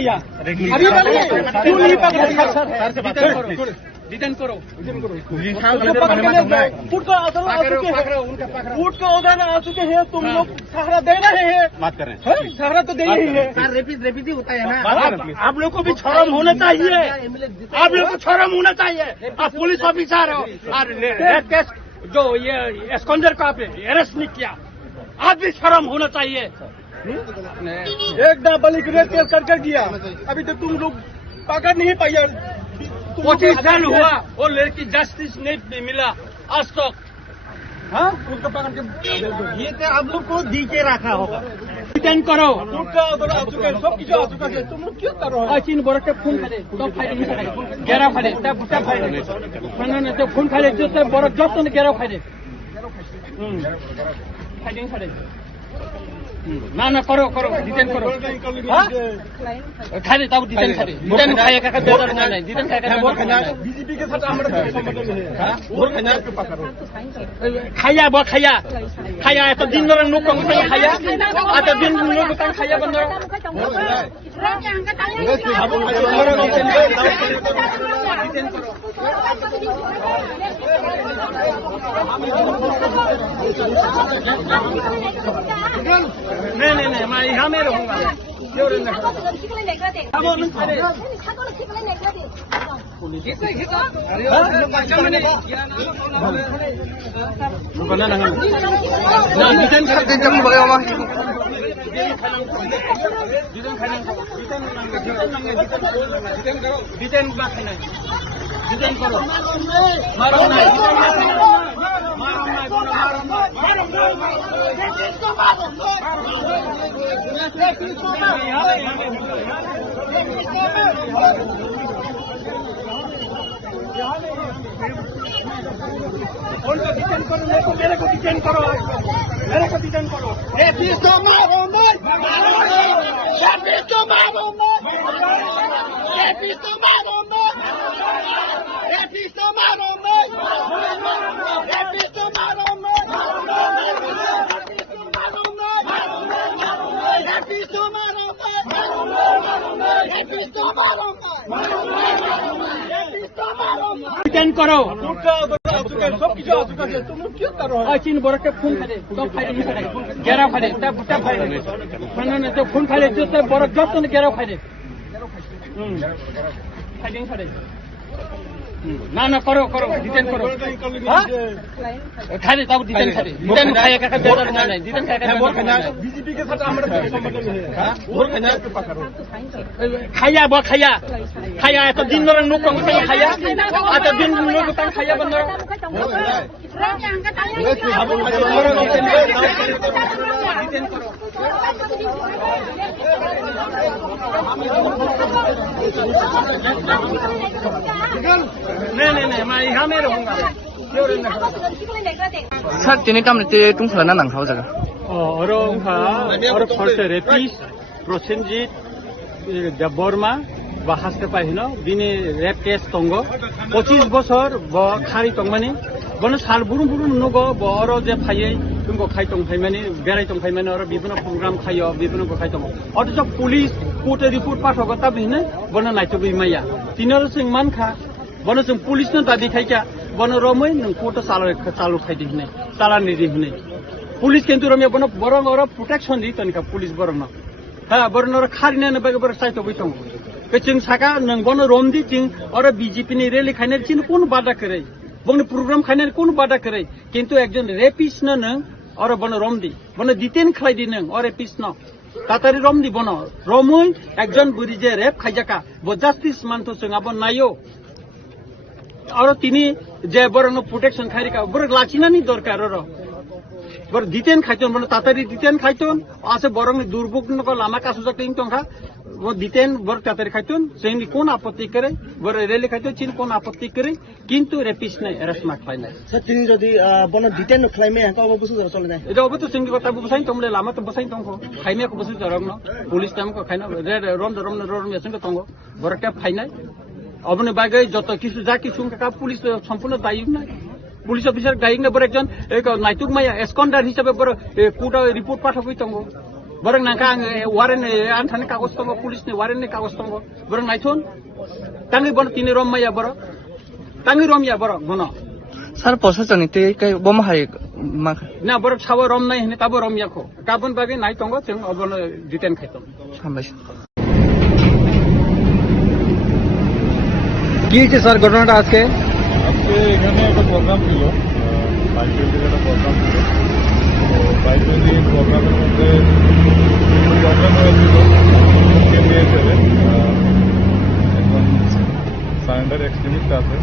पाया अभी क्यों नहीं पकड़ा डिटेन करो फूट का आसन आ चुके हैं तुम लोग सहारा दे रहे हैं बात कर रहे हैं सहारा तो दे ही है रेपिड ही होता है ना आप लोग को भी शर्म होना चाहिए आप लोग को शर्म होना चाहिए आप पुलिस ऑफिसर हो और रेप केस जो ये एस्कॉन्डर का आपने अरेस्ट नहीं किया आप भी शर्म होना चाहिए एक नाबालिग रेप केस करके दिया अभी तक तुम लोग पकड़ नहीं पाया 25 साल हुआ वो लड़की जस्टिस नहीं मिला आज तक हाँ उसको पकड़ के ये तो आप लोग को दी के रखा होगा डिटेन करो सब কিছু आ चुका है तुम लोग क्यों करो चीन बरक के फोन करे तो फाइल गेरा फाइल तब बुटा फाइल मैंने तो फोन फाइल जो से बरक जब तो गेरा फाइल फाइलिंग फाइल ना करो डिटेन करो हाँ खाली तब डिटेन खाए का बेदर नहीं डिटेन खाए का बीजेपी के साथ हमारा संबंध है और खाया तो दिन भर नुक को खाया आता दिन नुक को खाया बंद डिटेन करो नहीं मैं यहाँ में रहूँगा डिटेन करो मारो नहीं मेरे को डिटेन करो डिटेन करो सब কিছু आ चुका है तुम लोग क्यों करो चीन बरक के फोन करे तो फाइल गेरा फाइल तब बुटा फाइल मैंने तो फोन फाइल जो से बरक जब तो गेरा फाइल फाइलिंग फाइल ना करो डिटेन करो हाँ खाली तब डिटेन खाए का बेदर नहीं डिटेन खाए का बीजेपी के साथ हमारा संबंध है और खाया तो दिन भर नुक को खाया आता दिन नुक को खाया बंद डिटेन करो नहीं मैं यहाँ में रहूँगा सर तिनी काम ते तुम फलाना नंग खाओ जगह और फर्स्ट रेपिस प्रसेनजित देवबर्मा हास्ते पाहिनो दिने रेप केस तंग 25 बছর खारी तंगमानी बनो साल बुरुम नुगो बरो जे फाये तुमको खाई तंग फाइमानी बेराय तंग फाइमानी और विभिन्न प्रोग्राम खायो विभिन्न को खाई तंग अथच पुलिस कोर्ट रिपोर्ट पास होगा तब हिने बनो नाइतो बिमाया तिनर सिंह मान खा बनो जों पुलिस न दाबी खाइका बनो रमै नों कोर्ट चालु खाइदि हिने चाला निदि हिने पुलिस केन्तु रमे बनो बरं और प्रोटेक्शन दि तनिका पुलिस बरं हा बरं और खारिने न बगे बर साइतो बितंग बेचिं साका नों बनो रोमदि चिं और बीजेपी नि रैली खाइने चिन कोन बाधा करे बनो प्रोग्राम खाइने कोन बाधा करे किन्तु एकजन रेपिस न नों और बनो रोमदि बनो डिटेन खाइदि नों और रेपिस न तातारि रोमदि बनो रोमै एकजन बुरि जे रेप खाइजाका ब जस्टिस मानतो जोंआबो नायो और तिनी जे बरं प्रोटेक्शन खाइरिका बर लाचिनानि दरकार र बर डिटेन खाइतोन बनो तातारि डिटेन खाइतोन आसे बरं दुर्भोगनको लामा कासु जक्तिं तंखा वो डिटेन बर तातारि खाइतोन जोंनि कोन आपत्ति करे बर रेली खाइतो चिन कोन आपत्ति करे किन्तु रेपिस नै अरेस्ट मा खाइना सर तिनी जदि बनो डिटेन खाइमे हका अब बुसु चले ना एटा अब तो जोंनि कथा बुसाइन तमले लामा त बसाइन तंखो खाइमे को बुसु जरङ न पुलिस टाइम को खाइना रम यासन को तंगो बर के फाइनाय अबने बागै जत किछु जा किछु का पुलिस सम्पूर्ण दायी नै पुलिस अफिसर दायी नै बर एकजन एक नाइतुक माया एस्कॉन्डर हिसाबै बर कोर्ट रिपोर्ट पाठकै तंगो borang nangka ang warren anthani kagos tongo police ni warren ni kagos tongo borang naithun tangi bon tini rom maya borok tangi rom ya borok bono sar posa jani te kai bom hai ma na borok sawo rom nai hene tabo rom yakho kabon bagi nai tongo jeng obon detain khaitom sambai কি হয়েছে sir ঘটনাটা আজকে? আজকে এখানে একটা programme ছিল, bike রেলির একটা programme ছিল। তো বাইক রেলি প্রোগ্রামের মধ্যে প্রবলেম হয়েছিল ছেলে একজন সারেন্ডার এক্সট্রিমিস্ট আছে।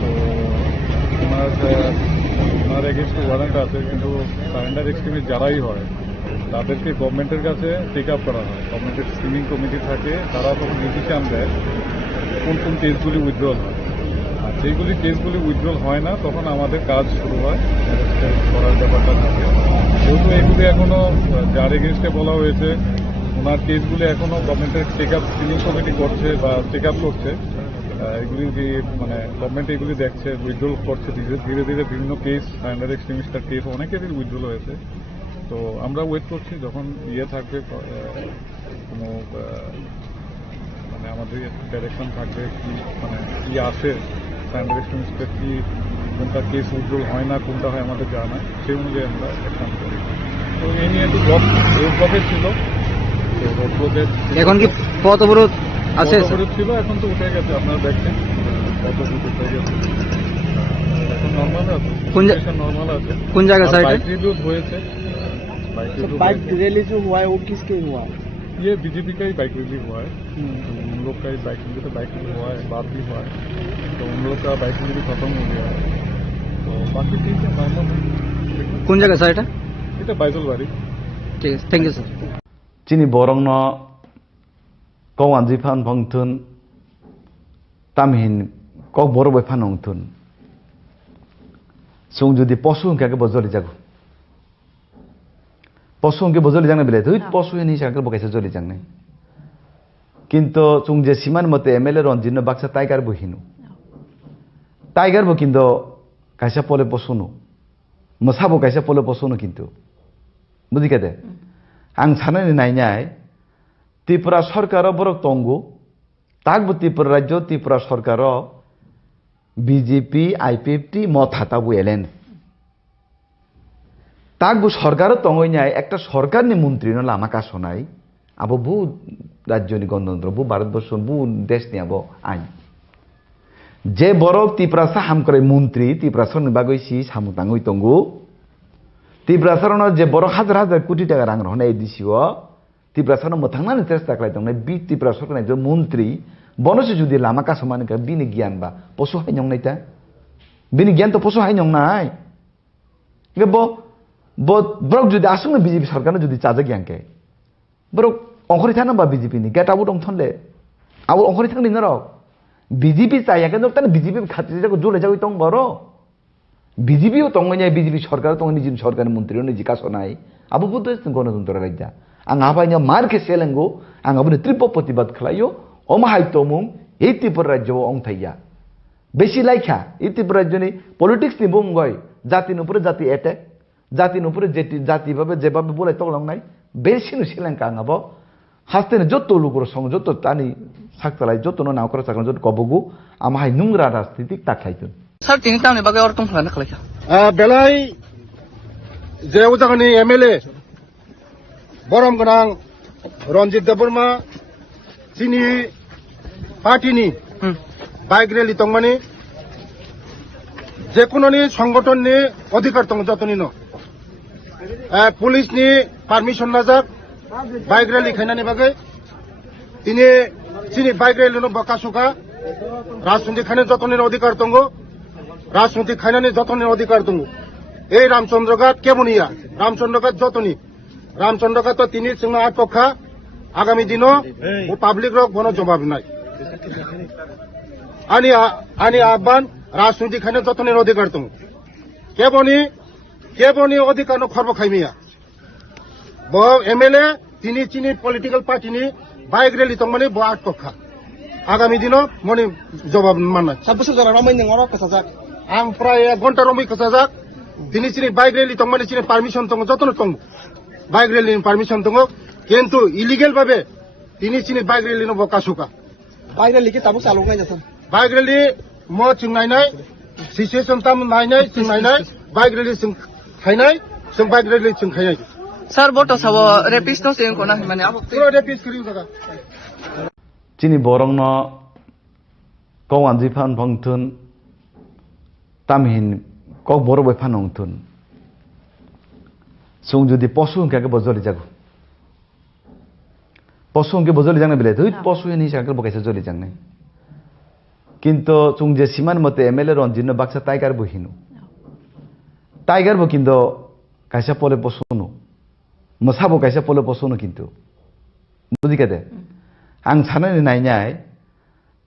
তো ওনার এগেনস্টে ওয়ারেন্ট আছে, কিন্তু সারেন্ডার এক্সট্রিমিস্ট যারাই হয় তাদেরকে গভর্নমেন্টের কাছে টেক আপ করা হয়। গভর্নমেন্টের স্ক্রিনিং কমিটি থাকে, তারা তখন ডিসিশন দেয় কোন কোন কেসগুলি উইথড্রল হয়। আর যেইগুলি কেসগুলি উইথড্রল হয় না তখন আমাদের কাজ শুরু হয় করার ব্যাপারটা থাকে। যেহেতু এগুলি এখনো যার এগেনস্টে বলা হয়েছে ওনার কেসগুলি এখনো গভর্নমেন্টের চেক আপ স্ক্রিনিং কমিটি করছে বা চেক আপ করছে, এগুলি মানে গভর্নমেন্ট এগুলি দেখছে, উইথড্রল করছে ধীরে ধীরে বিভিন্ন কেস সারেন্ডার এক্সট্রিমিস্টার কেস অনেকেরই উইথড্রল হয়েছে। তো আমরা ওয়েট করছি যখন থাকবে কোনো মানে আমাদের ডাইরেকশন থাকবে কি মানে কি আসে সারেন্ডার এক্সট্রিমিস্টের কি কোনটা কেস উইথড্রল হয় না কোনটা হয় আমাদের জানা, সেই অনুযায়ী আমরা অ্যাকশন করি। তো এই নিয়ে একটু রোড ব্লকের ছিল, তো রোড ব্লকের এখন কি পথ অবরোধ আছে? অবরোধ ছিল, এখন তো উঠে গেছে, আপনারা দেখছেন পথ অবরোধ উঠে গেছে, এখন নর্মাল আছে, নর্মাল আছে। কোন জায়গায় স্যার? বাইক রিভিউ হয়েছে। बाइक रैली जो हुआ है वो किसके हुआ? ये बीजेपी का ही बाइक रिलीव हुआ है। उन लोग का ही बाइक रिलीव हुआ है, बात भी हुआ है, तो उन लोग का बाइक रिलीव खत्म हो गया है। तो बाकी ठीक है, नॉर्मल। কোন জায়গায় স্যার এটা? এটা বাইজলবাড়ি। ঠিক আছে, থ্যাংক ইউ স্যার। চিনি বরংন কওয়ানজি ফান ফংথুন তামহিন কক বড় বই ফান হংথুন সুং যদি পশু হংকে বজলি যাগো পশু হংকে বজলি জাংনে বেলে তুই পশু হিনি সাকে বকাইছে জলি জাংনে কিন্তু চুং যে সীমান মতে এমএলএ রঞ্জিত বাক্সা টাইগার বহিনু টাইগার বো কিন্তু কাইসা পলে পশুনো মসাবো কাইসা পলে পশুনো কিন্তু বুঝিকাদে आं साननानै नायनाय त्रिपुरा सरकाराव बरक तंगु ताकबो त्रिपुरा राज्य त्रिपुरा सरकाराव बीजेपी आईपीएफटी मत हाताबो एलेन ताकबो सरकार तंगैनाय एकटा सरकारनि मन्त्रीनो लामा कासनाय आबो बु राज्यनि गणतन्त्र बु भारतबर्ष बु देशनि आबो आइन जे बरक त्रिपुरा साहाम करे मन्त्री त्रिपुरा सरनि बागै सि सामुताङै तंगु त्रिपुरा सरनो जे बर हाजार हाजार कोटी टाका रां रहनाय दिसिओ त्रिपुरा सरनो मोथांनानै चेष्टा खालामदों बि त्रिपुरा सरकारनि जे मन्त्री बनसे जुदि लामा कासमानका बिनि गियान बा पशु हायनंनायता बिनि गियान तो पशु हायनंनाय गे ब ब्रक जुदि आसुनो बीजेपी सरकारनो जुदि चाजा गियानके ब्रक अंखरि थानो बा बीजेपी नि गेटाबो दं थनले आबो अंखरि थांनि न रक बीजेपी चायाके न ताने बीजेपी खातिर जाको जुले जाको तंग बरो बीजेपीও तंगैनाय बीजेपी सरकार तंगैनि जिन सरकारनि मन्त्रीनो निजि कासनाय आबो बुद्धि गणतन्त्र राज्य आं आबायनो मारके सेलेंगो आं आबो त्रिप प्रतिबाद खालायो अमाहाय तमुं ए त्रिपुरा राज्यआव अंथाइया बेसि लाइखा ए त्रिपुरा राज्यनि पलिटिक्स नि बुंगय जातिनि उपरे जाति एटेक जातिनि उपरे जाति भाबे जेबाबे बोलाय तगलांनाय बेसिनो सेलेंका आं आबो हास्तेने जत्तो लुगुर सं जत्तो तानि साक्तालाय जत्तो नावकरा साकन जत्तो कबगु आमाहाय नुंग्रा राजनीतिक ताखायथुन sar tini tamni bagai or tung phana khalai बेलाय जे उजागनि एमएलए बरम गोनां रन्जित देबबर्मा चिनि पार्टीनि बाइक रेली तंगमानि जेकुननि संगठननि अधिकार दं जतनि न पुलिसनि पारमिशन नाजाक बाइक रेली खायनानि बागै तिनि चिनि बाइक रेलिनो बकासुका राजनीति खायनो जतनि अधिकार दं राजनीति खायनानि जतनि अधिकार दं এই রামচন্দ্রঘাট কেবনিয়া রামচন্দ্রঘাট যতনি রামচন্দ্রঘাট তো তিনি जोंना आटपखा आगामी दिनो वो पाब्लिक रक बनो जवाब নাই आनी आह्वान राजनीति खायनो जतनि अधिकार दं केबनि अधिकार न खर्ब खायमिया ब एमएलए তিনি চিনি पॉलिटिकल पार्टीनि बाइक रेली तंगमानि ब आटपखा आगामी दिनो मनि जवाब माननाय साबसो जरा रामायन ngoro kasaja आं प्राय 1 घन्टा रमै कसाजाक दिनै चिनि बाइक रेली तंगमानि चिनि पारमिशन दं जतन दं বাইক রেলি পারমিশন দङ কিন্তু ইলিগেল ভাবে তিনি চিনি বাইক রেলি নো কাसुका বাইক রেলি কি তাবো চালক নাই স্যার বাইক রেলি म जों नायनाय सिचुएसन ताम नायनाय जों नायनाय बाइक रेली जों खायनाय जों बाइक रेली जों खायनाय Sir, boto sabo rapist no sing kona mane abo पुरो रेपिस करियो दादा chini borong no kau anji phan phangthun tamhin kau boro bai phan ongthun sung jodi posu hingka ke bojoli jago posu hingke bojoli jangne bele thut posu ni sakal bokaisa joli jangne কিন্তু chung je siman mote MLA Ronjino baksa tiger bo hinu tiger bo kindo kaisa pole posuno mosabo kaisa pole posuno kintu budikade ang sanani nainai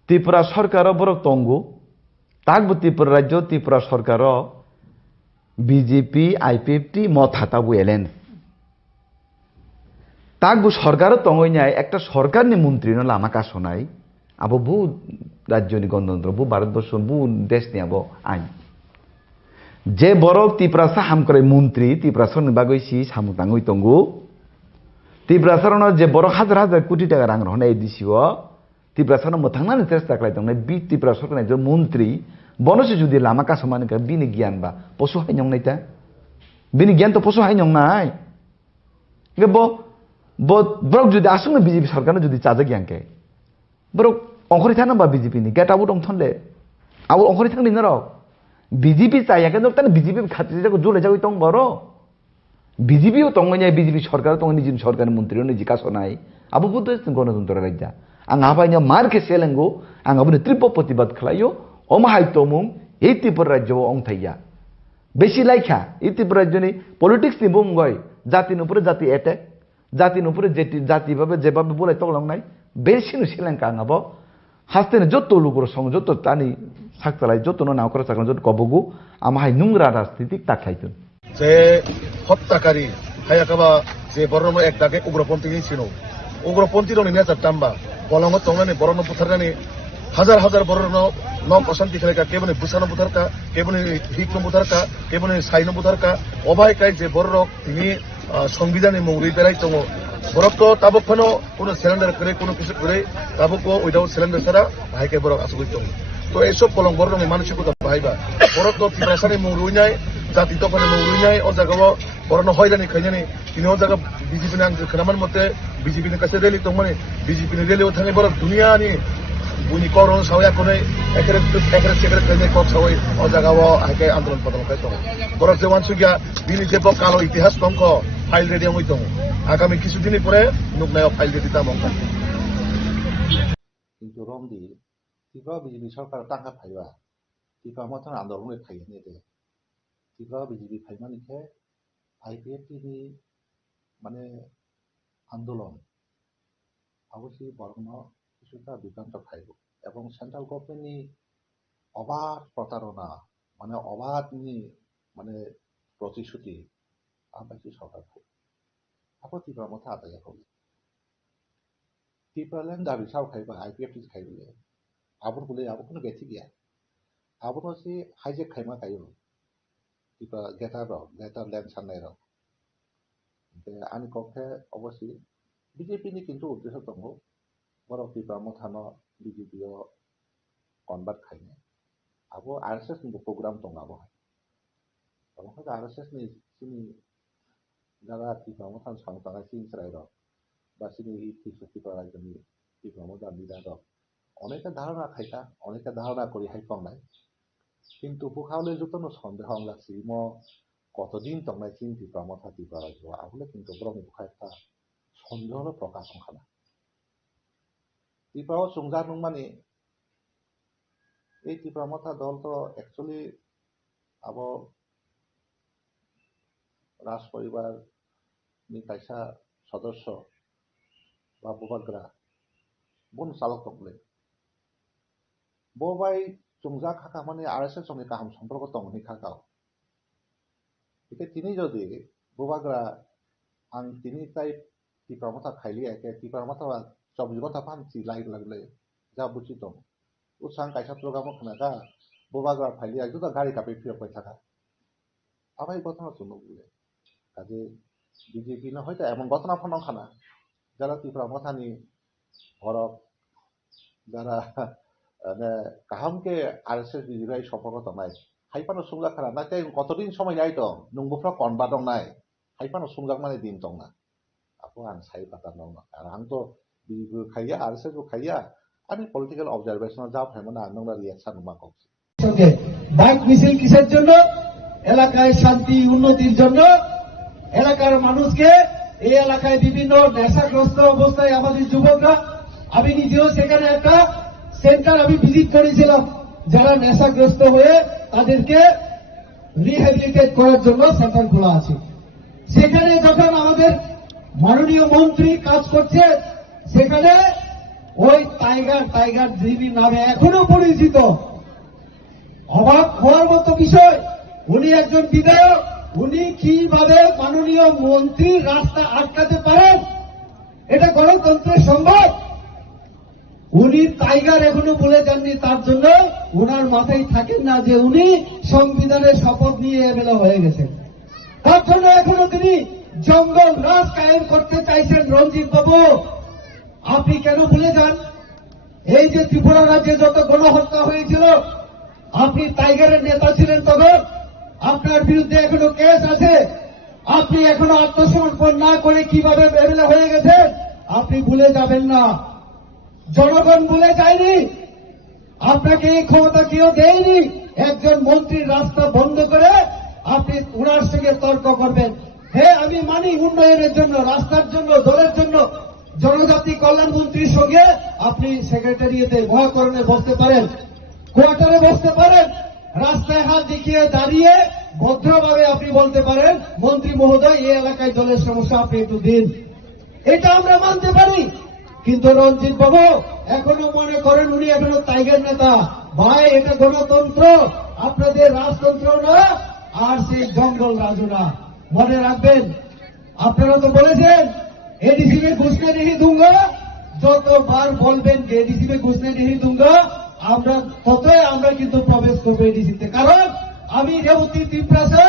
Tripura Sarkaro borok tongo takbo Tripura rajyo Tripura Sarkaro BJP IPFT mot hatabu elen takbo sarkaro tongoi nyai ekta sarkarni mantri no lama kasonai abo bu রাজ্যনি গণতন্ত্র বু ভারতবর্ষ বু দেশ নিয়ে আবো আইন যে বড় ত্রিপুরা সাহাম করে মন্ত্রী ত্রিপুরা সরকার বাগৈসি সামুতাং হইতঙ্গু ত্রিপুরা সরকার যে বড় হাজার হাজার কোটি টাকা রাং রহনা এদিসিও ত্রিপুরা সরকার মোথাংনানি চেষ্টা খাইতং বি ত্রিপুরা সরকার যে মন্ত্রী বনসে যদি লামা কাসমানি কা বিনি জ্ঞান বা পশু হাইনং নাইতা বিনি জ্ঞান তো পশু হাইনং নাই গে ব্রক যদি আসুন বিজেপি সরকার যদি চাজা জ্ঞানকে ব্রক অংখরি থানা বা বিজেপি নি গেট আবু দংথনলে আবু অংখরি থাকনি নর বিজেপি চাই কেন তানে বিজেপি খাতি যাকো জলে যাকো তং বড় বিজেপিও তংগনি বিজেপি সরকার তংনি জিন সরকারের মন্ত্রী নি জিকাস নাই আবু বুদ্ধ গণতন্ত্র রাজ্য আং আবাইনি মারকে সেলেঙ্গো আং আবু ত্রিপ প্রতিবাদ খালাইও অমাহাই তমুং এই ত্রিপুরা রাজ্য অংথাইয়া বেশি লাইখা এই ত্রিপুরা রাজ্যনি পলিটিক্স নি বুমগয় জাতির উপরে জাতি অ্যাটাক জাতির উপরে জাতি ভাবে যেভাবে বলে তগলং নাই বেশিনো সেলেঙ্কা আঙাবো হাসতেনে যত লোকের সঙ্গে যত টানি সাকতালাই যত নাও করা চাকরি যত কবগু আমাহাই নোংরা রাজনীতিক তাকাইতুন যে হত্যাকারী হায়াকাবা যে বরণ এক দাগে উগ্রপন্থী ছিল উগ্রপন্থী রনি নেচার টাম্বা বলঙ্গ তংনানি বরণ বুথারগানি হাজার হাজার বরণ ন অশান্তি খেলেকা কেবনে বুসানো বুথারকা কেবনে হিকনো বুথারকা কেবনে সাইনো বুথারকা অবাই কাই যে বড় তিনি সংবিধানে মৌরি বেড়াই দङ বরক তাবক ফানো কোনো সিলিন্ডার করে কোনো কিছু করে তাবক উইদাউট সিলিন্ডার ছাড়া ভাইকে বরক আসুক দङ তো এইসব পলং বড় মানসিকতা ভাইবা বরক ত্রিপুরাসানি মৌরুইনাই জাতি তখন মৌরুইনাই ও জায়গা বরণ হয়রানি খাইজানি তিনি ও জায়গা বিজেপি নাম খানামান মতে বিজেপি কাছে রেলি দङ মানে বিজেপি রেলিও থানে বরক দুনিয়ানি বুনি করণ সাওয়া কোনে একেরে সেকেরে খাইনে কক সাওয়াই ও জায়গা হাইকে আন্দোলন পদন খাই দङ বরক জওয়ান সুগিয়া বিনি যে কালো ইতিহাস দङ ফাইল রেডি হই দङ আগামী কিছুদিনের পরে নুকনায় ফাইল রেডি দাম কিন্তু রমদি ত্রিপুরা বিজেপি সরকার টাকা ফাইবা ত্রিপুরা মতন আন্দোলন ফাইয়ে নিয়ে দে ত্রিপুরা বিজেপি ফাইমানিকে আইপিএফটি মানে আন্দোলন অবশ্যই বরং কিছুটা বিভ্রান্ত ফাইব এবং সেন্ট্রাল গভর্নমেন্টনি অবাধ প্রতারণা মানে অবাধ মানে প্রতিশ্রুতি আবাসী সরকার ফাইব আবো ত্রিপুরা মতো আদায় হবে ত্রিপুরাল্যান্ড দাবি সাও খাইবা আইপিএফটি খাইবলে আবর বলে আবো কোনো গেছি গিয়া আবর হচ্ছে হাইজেক খাইমা খাইও ত্রিপুরা গেটার ল্যান্ড সান্নাই রক আনি কক্ষে অবশ্যই বিজেপি নি কিন্তু উদ্দেশ্য দङ বড় ত্রিপুরা মথানো বিজেপিও কনভার্ট খাইনে আবো আরএসএস নি প্রোগ্রাম দङ আবো এবং আরএসএস নি সিনি যারা ত্রিপুরা মথান সংস্থায় সিনসরাই রক বা সিনি ত্রিপুরা রাজ্যনি ত্রিপুরা মথান লিডার রক অনেকে ধারণা খাইতা অনেকে ধারণা করি হাইফং নাই কিন্তু পুখাওলে যতন সন্দেহ লাগছি ম কতদিন তংনাই চিন ত্রিপুরা মথা ত্রিপুরা রাজ্য আহলে কিন্তু বরং পুখা একটা সন্দেহ প্রকাশ খানা ত্রিপুরা সুংজা নং মানে এই ত্রিপুরা মথা দল তো একচুয়ালি আবো রাজ পরিবার নি কাইসা সদস্য বা ববাগ্রা বন চালক দংলে ববাই চুংজা খাকা মানে আরএসএস সঙ্গে কাহাম সম্পর্ক দংনি খাকাও এতে তিনি যদি ববাগ্রা আং তিনি তাই ত্রিপুরা মথা খাইলি একে ত্রিপুরা মথা চব্বিশ ঘন্টা পানছি লাইট লাগলে যা বুঝি দং উৎসাং কাইসা প্রোগ্রাম খানাকা ববাগ্রা ফাইলি একদম গাড়ি কাপে ফিরক পাই থাকা আবার এই ঘটনা শুনো বলে কাজে বিজেপি না হয়তো এমন ঘটনা ফনখানা যারা ত্রিপুরা মথানি হরক যারা কাহামকে RSS বিজেপি সম্পর্ক নাই হাইপানো সুংজাক খানা না তাই কতদিন সময় নাই দं নংবুफ्रा কনবা दं নাই হাইপানো সুংজাক মানে দিন दं না আপু আন সাই পাতা दं আর আং তো বিজেপি খাইয়া RSS খাইয়া আমি পলিটিক্যাল অবজারভেশন যা ভাইমনা নংরা রিয়াকশন মা কইছি বাইক মিছিল কিসের জন্য এলাকায় শান্তি উন্নতির জন্য এলাকার মানুষকে এই এলাকায় বিভিন্ন নেশাগ্রস্ত অবস্থায় আমাদের যুবকরা আমি নিজেও সেখানে একটা সেন্টার আমি ভিজিট করেছিলাম যারা নেশাগ্রস্ত হয়ে তাদেরকে রিহ্যাবিলিটেট করার জন্য সেন্টার খোলা আছে সেখানে যখন আমাদের মাননীয় মন্ত্রী কাজ করছে সেখানে ওই টাইগার জিবি নামে এখনো পরিচিত অবাক হওয়ার মতো বিষয় উনি একজন বিধায়ক উনি কিভাবে মাননীয় মন্ত্রী রাস্তা আটকাতে পারেন এটা গণতন্ত্রের সম্ভব উনি টাইগার এখনো বলে যাননি তার জন্য ওনার মাথায় থাকেন না যে উনি সংবিধানের শপথ নিয়ে এমএলএ হয়ে গেছেন তার জন্য এখনো তিনি জঙ্গল রাজ কায়েম করতে চাইছেন রঞ্জিত বাবু আপনি কেন ভুলে যান এই যে ত্রিপুরা রাজ্যে যত গণহত্যা হয়েছিল আপনি টাইগারের নেতা ছিলেন তখন আপনার বিরুদ্ধে এখনো কেস আছে আপনি এখনো আত্মসমর্পণ না করে কিভাবে এমএলএ হয়ে গেছেন আপনি ভুলে যাবেন না জনগণ ভুলে যায়নি আপনাকে এই ক্ষমতা কেউ দেয়নি একজন মন্ত্রীর রাস্তা বন্ধ করে আপনি ওনার সঙ্গে তর্ক করবেন হ্যাঁ আমি মানি উন্নয়নের জন্য রাস্তার জন্য দলের জন্য জনজাতি কল্যাণ মন্ত্রীর সঙ্গে আপনি সেক্রেটারিয়েটে মহাকরণে বসতে পারেন কোয়ার্টারে বসতে পারেন রাস্তায় হাত দেখিয়ে দাঁড়িয়ে ভদ্রভাবে আপনি বলতে পারেন মন্ত্রী মহোদয় এই এলাকায় দলের সমস্যা আপনি একটু দিন এটা আমরা মানতে পারি কিন্তু রঞ্জিত বাবু এখনো মনে করেন উনি এখনো টাইগার নেতা ভাই এটা গণতন্ত্র আপনাদের রাজতন্ত্র না আর সেই জঙ্গল রাজু না মনে রাখবেন আপনারা তো বলেছেন एडीसी में घुसने नहीं दूंगा যতবার বলবেন যে এডিসি में घुसने नहीं दूंगा আমরা ততই আমরা কিন্তু প্রবেশ করবো এডিসিতে কারণ আমি রেবতী ত্রিপুরা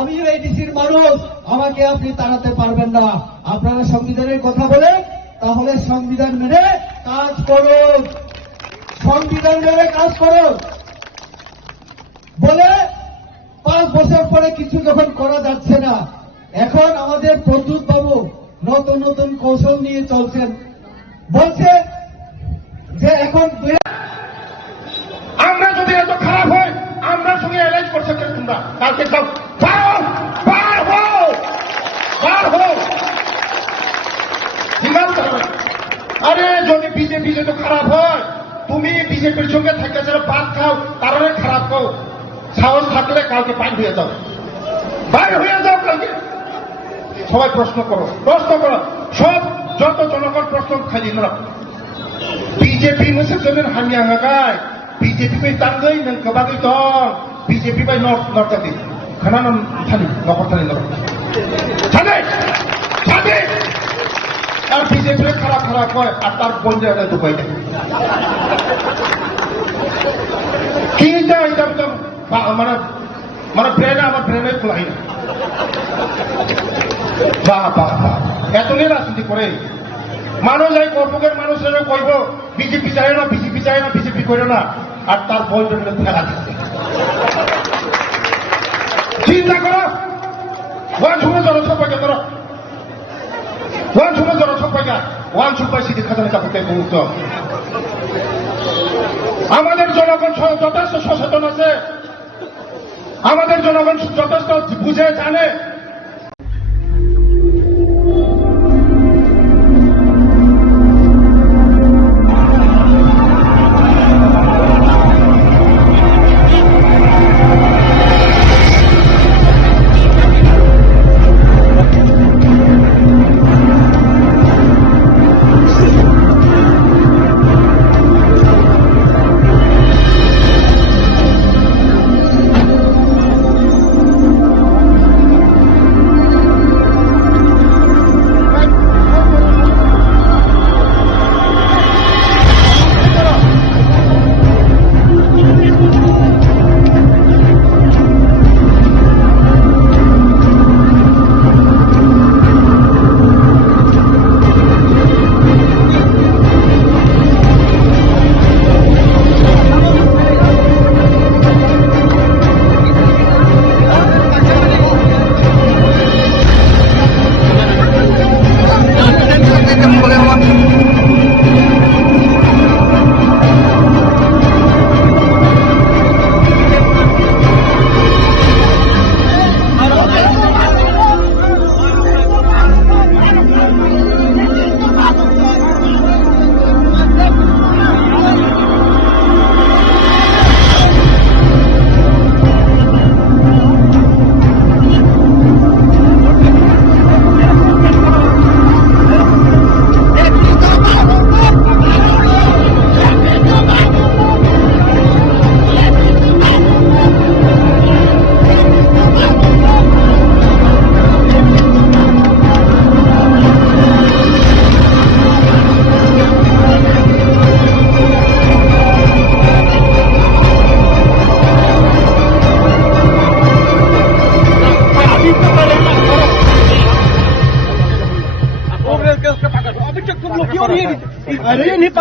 আমি এডিসির মানুষ আমাকে আপনি তাড়াতে পারবেন না আপনারা সংবিধানের কথা বলেন তাহলে সংবিধান মেনে কাজ করুন সংবিধান মেনে কাজ করুন বলে 5 বছর পরে কিছু যখন করা যাচ্ছে না এখন আমাদের প্রদ্যুৎ বাবু নতুন নতুন কৌশল নিয়ে চলছেন বলছে যে এখন আমরা যদি এত খারাপ হয় আমরা সঙ্গে অ্যারেঞ্জ করছে তোমরা কালকে সব বার হো আরে যদি বিজেপি যদি খারাপ হয় তুমি বিজেপির সঙ্গে থেকে যারা ভাত খাও কারণে খারাপ খাও সাহস থাকলে কালকে বাইর হয়ে যাও কালকে সবাই প্রশ্ন করো সব যত জনগণ প্রশ্ন খালি না বিজেপি मोनसे जमीन हानि आंगाय বিজেপি बाय तांगै नों गोबाङै दं বিজেপি बाय नर्थानि खोनानो थानि नखरथानि थानि আর বিজেপি খারাপ হয় আর তার বন্ধুরা দুবাই দেয় কি যায় এটা তো মানে ব্রেনে আমার ব্রেনে খোলাই না বাহ এতদিন রাজনীতি করে মানুষ এই কর্পকের মানুষেরা কইব বিজেপি চায় না বিজেপি করে না আর তার বইটা ফেলা দিচ্ছে চিন্তা করো ওয়ান সময় জনসংখ্যা করো ওয়ান সুপার সিটি খাজানা কাপড় মুক্ত আমাদের জনগণ যথেষ্ট সচেতন আছে আমাদের জনগণ যথেষ্ট বুঝে জানে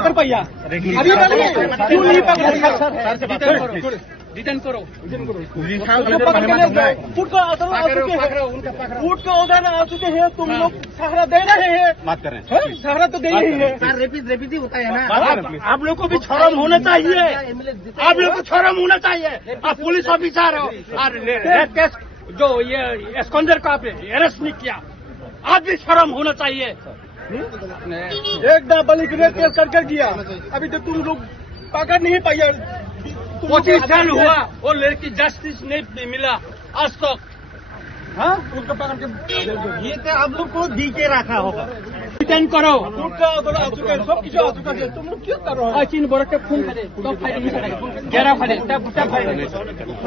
पकड़ पाया अभी क्यों नहीं पकड़ डिटेन करो फूट को असर आ चुके हैं फूट को उधर आ चुके हैं तुम लोग सहारा दे रहे हैं बात करें सहारा तो दे ही है रेपिड होता है ना आप लोग को भी शर्म होना चाहिए आप लोग को शर्म होना चाहिए आप पुलिस ऑफिसर हो और रेप केस जो ये एस्कॉन्डर को आपने अरेस्ट नहीं किया आज भी शर्म होना चाहिए एक नाबालिग रेप केस करके किया अभी तक तुम लोग पकड़ नहीं पाया 25 साल हुआ और लड़की जस्टिस नहीं मिला आज तक हाँ उसको पकड़ के ये तो आप लोग को दी के रखा होगा डिटेन करो सब किसी आ चुका है तुम लोग क्यों कर रहे हो चीन बरक के खून खाले तो फायदे नहीं करे गेरा फायदे तब फायदे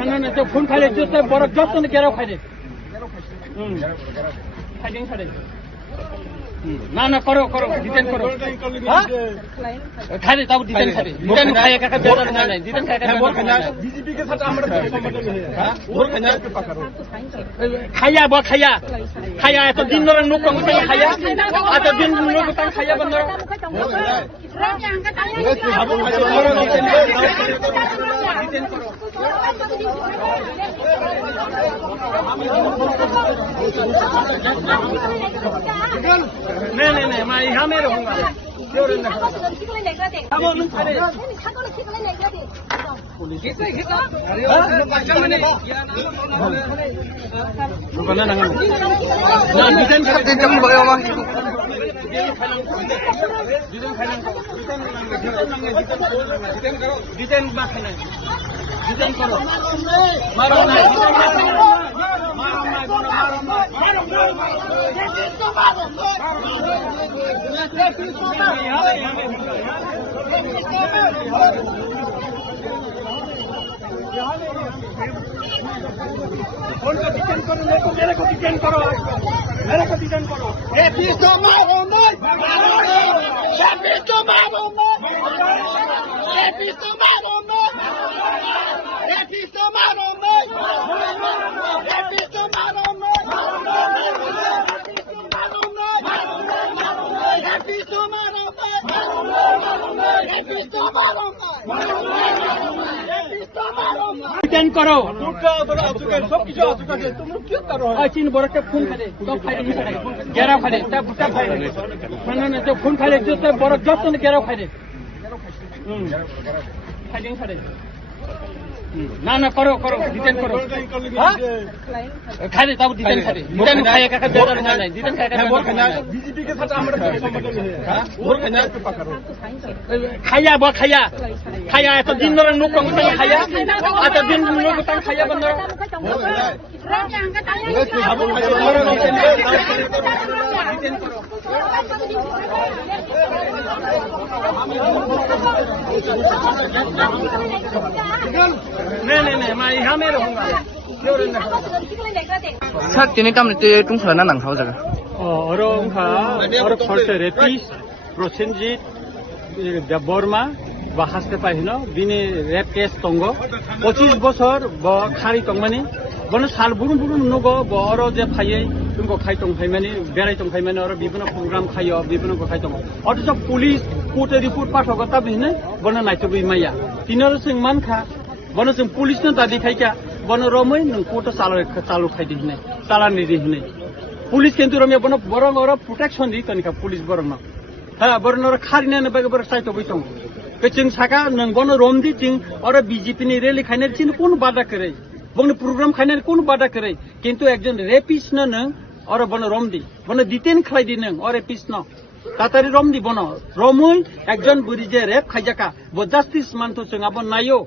ना तो खून खाले जो तो बरक जब तो गेरा फायदे फायदे नहीं करे ना करो डिटेन करो खाले तब डिटेन खाले डिटेन खाया का बेटर नहीं डिटेन खाया का बीजेपी के साथ हमारा संबंध है और खाया बा खाया तो दिन नो को खाया आ तो दिन नो को खाया बंदर नहीं मैं यहाँ में रहूँगा डिटेन करो मारो मेरे को डिटेन करो डिटेन करो सब किसी आ चुका है तुम लोग क्यों कर रहे हो चीन बरक के खून खाले तो फायदे नहीं करे गेरा फायदे तब फायदे ना तो खून खाले जो तो बरक जब तो गेरा फायदे फायदे नहीं करे ना करो डिटेन करो खाले तब डिटेन खाले डिटेन खाया का बेटर नहीं डिटेन खाया का बीजेपी के साथ हमारा संबंध है और खाया बा खाया तो दिन नो को खाया आ तो दिन नो को खाया बंदर नहीं मैं यहाँ में रहूँगा सर तिनी काम ते टुंखला ना नांखाव जागा और फर्स्ट रेपिस प्रसेनजित देबबर्मा বা হাসতে পাইন দিনে রেপ কেস তঙ্গ 25 বছর ব খারি তংমানি বনে সাল বুরুম বুরুম নগ বড় যে ফাইয়ে তুমকো খাই তং ফাইমানি বেরাই তং ফাইমানি আর বিভিন্ন প্রোগ্রাম খাইও বিভিন্ন খাই তং অথচ পুলিশ কোর্টে রিপোর্ট পাঠকতা বিনে বনে নাইতবি মাইয়া তিনর সিং মানখা বনে जों पुलिसनो दादि खाइका बने रमै नों कोर्ट चालु खाइदि हिने चालान निदि हिने पुलिस केन्तु रमे बने बरं और प्रोटेक्शन दि तनिका पुलिस बरं हा बरं और खारिना ने बगे बर साइतो बैतों जों साका नों बने रमदि जों और बीजेपी नि रेली खाइने चिन कोन बादा करे बने प्रोग्राम खाइने कोन बादा करे किन्तु एकजन रेपिस्ट न नों और बने रमदि बने डिटेन खाइदि नों और रेपिस्ट न तातारि रमदि बने रमै एकजन बुरि जे रेप खाइजाका ब जस्टिस मानतो जों अब नायो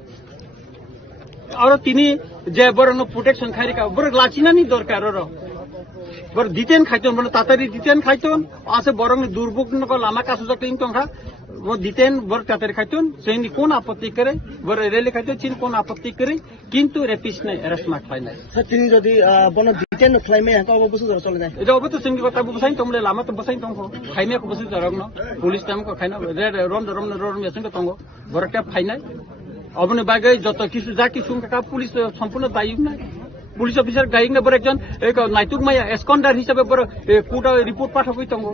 और तिनी जे बरनो प्रोटेक्शन खाइरिका बर लाचिनानि दरकार र बर डिटेन खाइतोन बने तातारि डिटेन खाइतोन आसे बरंनि दुर्भोगनको लामा कासुजा क्लिन तंखा वो डिटेन बर तातारि खाइतोन जोंनि कोन आपत्ति करे बर रेले खाइतो चिन कोन आपत्ति करे किन्तु रेपिस्ट नै अरेस्ट मा खाइनाय তিনি যদি বনো ডিটেন ক্লাইমে হ্যাঁ অব বসু চলে যায় এটা অবতো जोंनि কথা बुसाइन तंले लामा त बुसाइन तंखो खाइमेको बुसु जरगनो पुलिस टाइमको खाइना रम यासंको तंगो बरका फाइनाय अबने बागै जत किसु जा किसु का पुलिस सम्पूर्ण दायी नै पुलिस अफिसर गाइंग बर एकजन एक नाइतुक माया एस्कॉन्डर हिसाबै बर कोर्ट रिपोर्ट पाठकै तंगो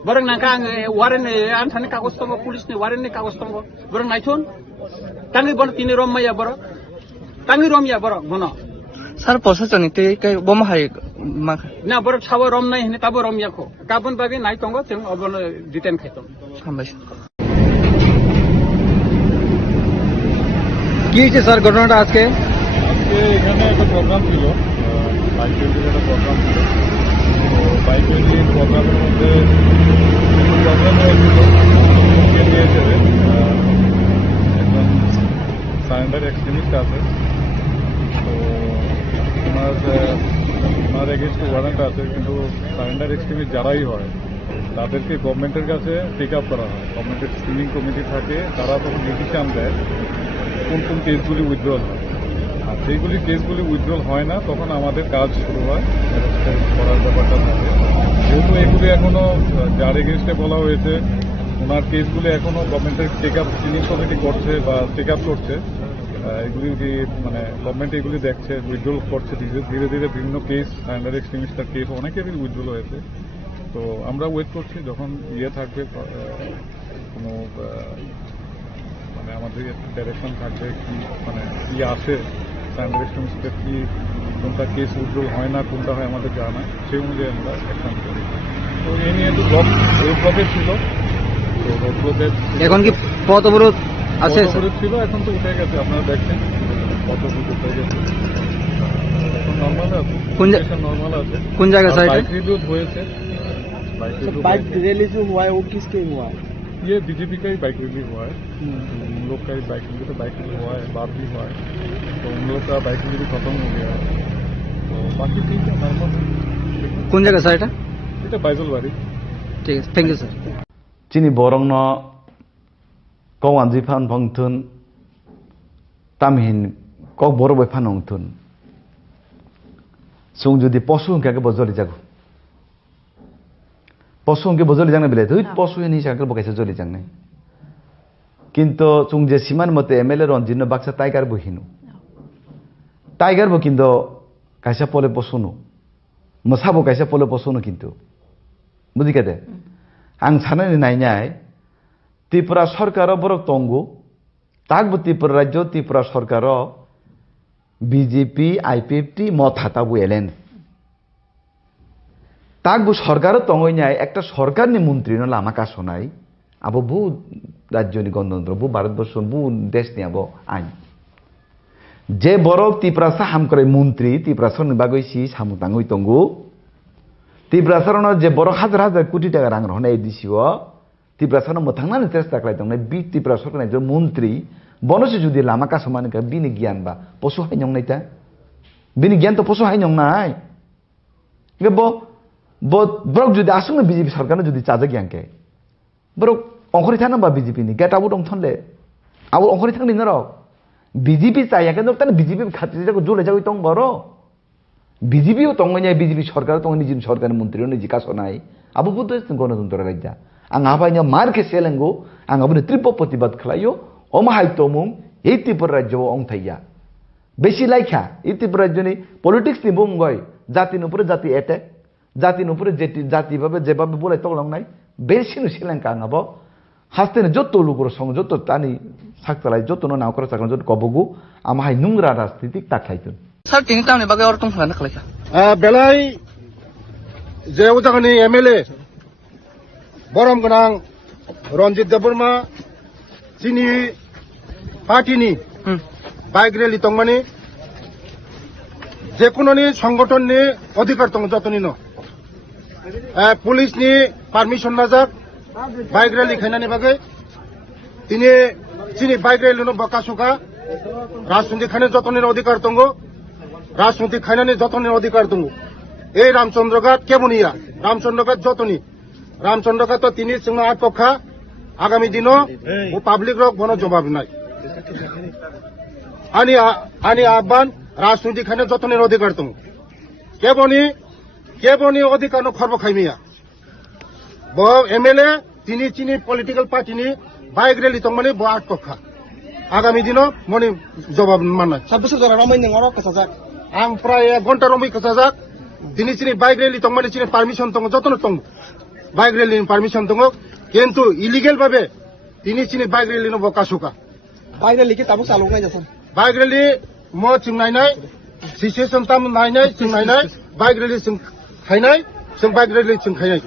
Borong nangka ang waren antane kagos tongo pulis ni waren ni kagos tongo. Borong naithun. Tangi bon tini rom maya boro. Tangi rom ya boro bono. Sir প্রশাসন তে কাই বোমা হাই মা Na boro chawo rom nai hine tabo rom yako. Kabon babi nai tongo teng obon diten khaitom. হামবাইছে কি হয়েছে sir ঘটনাটা আজকে আজকে এখানে একটা প্রোগ্রাম ছিল, বাইক রেলির একটা প্রোগ্রাম ছিল। তো বাইক রেলির প্রোগ্রামের মধ্যে প্রবলেম হয়েছিল, একজন সারেন্ডার এক্সট্রিমিস্ট আছে। তো ওনার এগেনস্টে ওয়ারেন্ট আছে, কিন্তু সারেন্ডার এক্সট্রিমিস্ট যারাই হয় তাদেরকে গভর্নমেন্টের কাছে টেক আপ করা হয়। গভর্নমেন্টের স্ক্রিনিং কমিটি থাকে, তারা তখন ডিসিশন দেয় কোন কোন কেসগুলি উইথড্রল হয়। আর যেইগুলি কেসগুলি উইথড্রল হয় না, তখন আমাদের কাজ শুরু হয় অ্যারেস্ট করার ব্যাপারটা থাকে। যেহেতু এগুলি এখনো যার এগেনস্টে বলা হয়েছে ওনার কেসগুলি এখনো গভর্নমেন্টের টেক আপ স্ক্রিনিং কমিটি করছে বা টেক আপ করছে, এগুলি মানে গভর্নমেন্ট এগুলি দেখছে, উইথড্রল করছে ধীরে ধীরে। বিভিন্ন কেস সারেন্ডার এক্সট্রিমিস্টার কেস অনেকেরই উইথড্রল হয়েছে। তো আমরা ওয়েট করছি যখন থাকবে কোনো মানে আমাদের ডাইরেকশন থাকবে কি মানে কি আসে সারেন্ডার এক্সট্রিমিস্টের কি কোনটা কেস উইথড্রল হয় না, কোনটা হয় আমাদের জানা, সেই অনুযায়ী আমরা অ্যাকশন করি। তো এই নিয়ে তো রোড ব্লকের ছিল, তো রোড ব্লকের এখন কি পথ অবরোধ আছে অবরোধ ছিল, এখন তো উঠে গেছে, আপনারা দেখছেন পথ অবরোধ উঠে গেছে, এখন নর্মাল আছে, নর্মাল আছে। কোন জায়গা স্যার बाइक रिव्यू हुए थे, बाइक रैली जो हुआ है वो किसके हुआ है ये बीजेपी का ही बाइक रिव्यू हुआ है। उन लोग का ही बाइक रिव्यू हुआ है, बात भी हुआ है, तो उन लोग का बाइक रिव्यू खत्म हो गया है। तो बाकी ठीक है, नॉर्मल है। কোন জায়গা স্যার এটা এটা বাইজলবাড়ি। ঠিক আছে থ্যাংক ইউ স্যার চিনি বরং কওয়ানজি ফান ভংথুন তামহিন কক বড় বই ফান হংথুন সুং যদি পশু কে বজলি যাগো পশু কে বজলি জাংনে বেলে তুই পশু নি সাকল বকাইছে জলি জাংনে কিন্তু সুং যে সীমান মতে এমএলএ রঞ্জিত বাক্সা টাইগার বহিনু টাইগার বো কিন্তু কাইসা পলে পশুনো মসাবো কাইসা পলে পশুনো কিন্তু বুঝি কেতে आं साननानै नायनाय त्रिपुरा सरकाराव बरक तंगु ताकबो त्रिपुरा राज्य त्रिपुरा सरकाराव बीजेपी आईपीएफटी मत हाताबो एलेन ताकबो सरकाराव तंगैनाय एकटा सरकारनि मन्त्री न लामा कासनाय आबो बु राज्यनि गणतन्त्र बु भारतबर्ष बु देशनि आबो आइन जे बरक त्रिपुरा साहाम करे मन्त्री त्रिपुरा सरनि बागै सि सामु तांगै तंगु त्रिपुरा सरनाव जे बर' हाजार हाजार कोटी टाका रां रहनाय दिसियो त्रिपुरा सरनाव मोथांनानै चेष्टा खालामदों बि त्रिपुरा सरकारनि जे मन्त्री बनसे जुदि लामा कासमानका बिनि गियान बा पशु हायनंनायता बिनि गियान तो पशु हायनंनाय गे ब्रक जुदि आसुंनो बीजेपी सरकारनो जुदि चाजा गियानके ब्रक अंखरि थानांबा बीजेपी नि गेटाबो दं थनले आबो अंखरि थांनि नर बीजेपी चायाके न ताने बीजेपी खातिर जाको जुले जागै दं बर बीजेपीও तंगैनाय बीजेपी सरकार तंगैनि जिन सरकारनि मन्त्रिनो निजि कासनाय आबो बुद्ध गणतन्त्र राज्य आं आबायनो मारके सेलेंगो आं आबोनो तीव्र प्रतिबाद खालायो अमाहाय तमुं এই त्रिपुरा राज्यआव अंथाइया बेसि लाइखा এই त्रिपुरा राज्यनि पलिटिक्स नि बुंगय जातिनि उपरे जाति एटेक जातिनि उपरे जाति भाबे जेबाबे बोलाय तगलांनाय बेसिनो सेलेंका आंबो हास्तेनो जत्तो लुगुर सं जत्तो तानि साकतालाय जत्तो नावकर साकन जत्तो कबगु आमाहाय नुंग्रा राजनीतिक ताखायथुन স্যার তিনি তামনি বাগে আর টং ফানা খালাইছা बेलाय जे उजागनि एमएलए बरम गोनां रनजित देबबर्मा चिनि पार्टीनि बाइक रैली तंगमानि जेकुनोनि संगठननि अधिकार दं जतनिनो पुलिसनि पारमिशन नाजाक बाइक रैली खायनानि बागै तिनि चिनि बाइक रैलिनो बकासुका राजनीति खायनो जतनिनो अधिकार दं राजनीति खायनानि जतनि अधिकार दं এই রামচন্দ্রঘাট কেবনিয়া রামচন্দ্রঘাট যতনি রামচন্দ্রঘাট তিনি সিংহ আট পক্ষা আগামী দিনও ও পাবলিক রক বন জবাব নাই আনি আহ্বান রাজনীতি খানে যতনের অধিকার দं কেবনি অধিকার খর্ব খাইমিয়া ব এমএলএ তিনি চিনি পলিটিক্যাল পার্টিনি বাইক রেলি তংমানি ব আট পক্ষা আগামী দিনও মনি জবাব মানায় 26 জন রমাই নং অরক কাসাজাক आं प्राय 1 घन्टा रमै कसाजाक दिनै चिनि बाइक रैली तंमानि चिनि पारमिशन दं जतन दं বাইক রেলি পারমিশন দङ কিন্তু ইলিগেল ভাবে তিনি চিনি বাইক রেলি বকা सुका বাইক রেলি কি তাবো চালুनाय जासन বাইক রেলি म जों नायनाय सिचुएसन ताम नायनाय जों नायनाय বাইক রেলি जों खायनाय जों বাইক রেলি जों खायनाय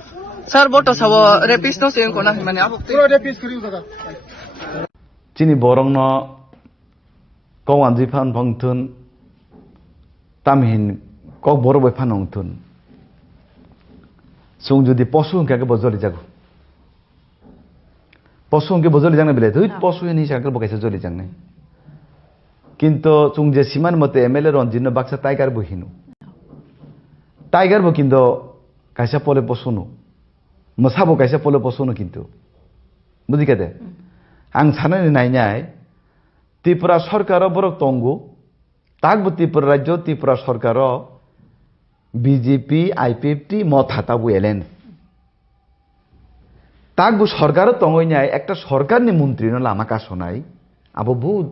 স্যার বটো সাবো রেপিস নো সেন কোনা মানে আবো পুরো রেপিস করি দাদা চিনি বরংন কওয়ানজি ফান ভংথুন তামহিন কক বড় বই ফান হংথুন সুং যদি পশু হংকে বজলি যাগো পশু হংকে বজলি জাংনে বেলে তুই পশু হিনি সাকল বকাইছে জলি জাংনে কিন্তু সুং যে সীমান মতে এমএলএ রঞ্জিত বাক্সা টাইগার বহিনু টাইগার বো কিন্তু কাইসা পলে পশুনো মোসাবো কাইসা পলে পশুনো কিন্তু বুঝিকাতে आं साननानै नायनाय त्रिपुरा सरकाराव बरक तंगु ताकबो त्रिपुरा राज्य त्रिपुरा सरकाराव बीजेपी आईपीएफटी मत हाताबो एलायन्स ताकबो सरकाराव तंगैनाय एकटा सरकारनि मन्त्रीनो लामा कासनाय आबो बहुत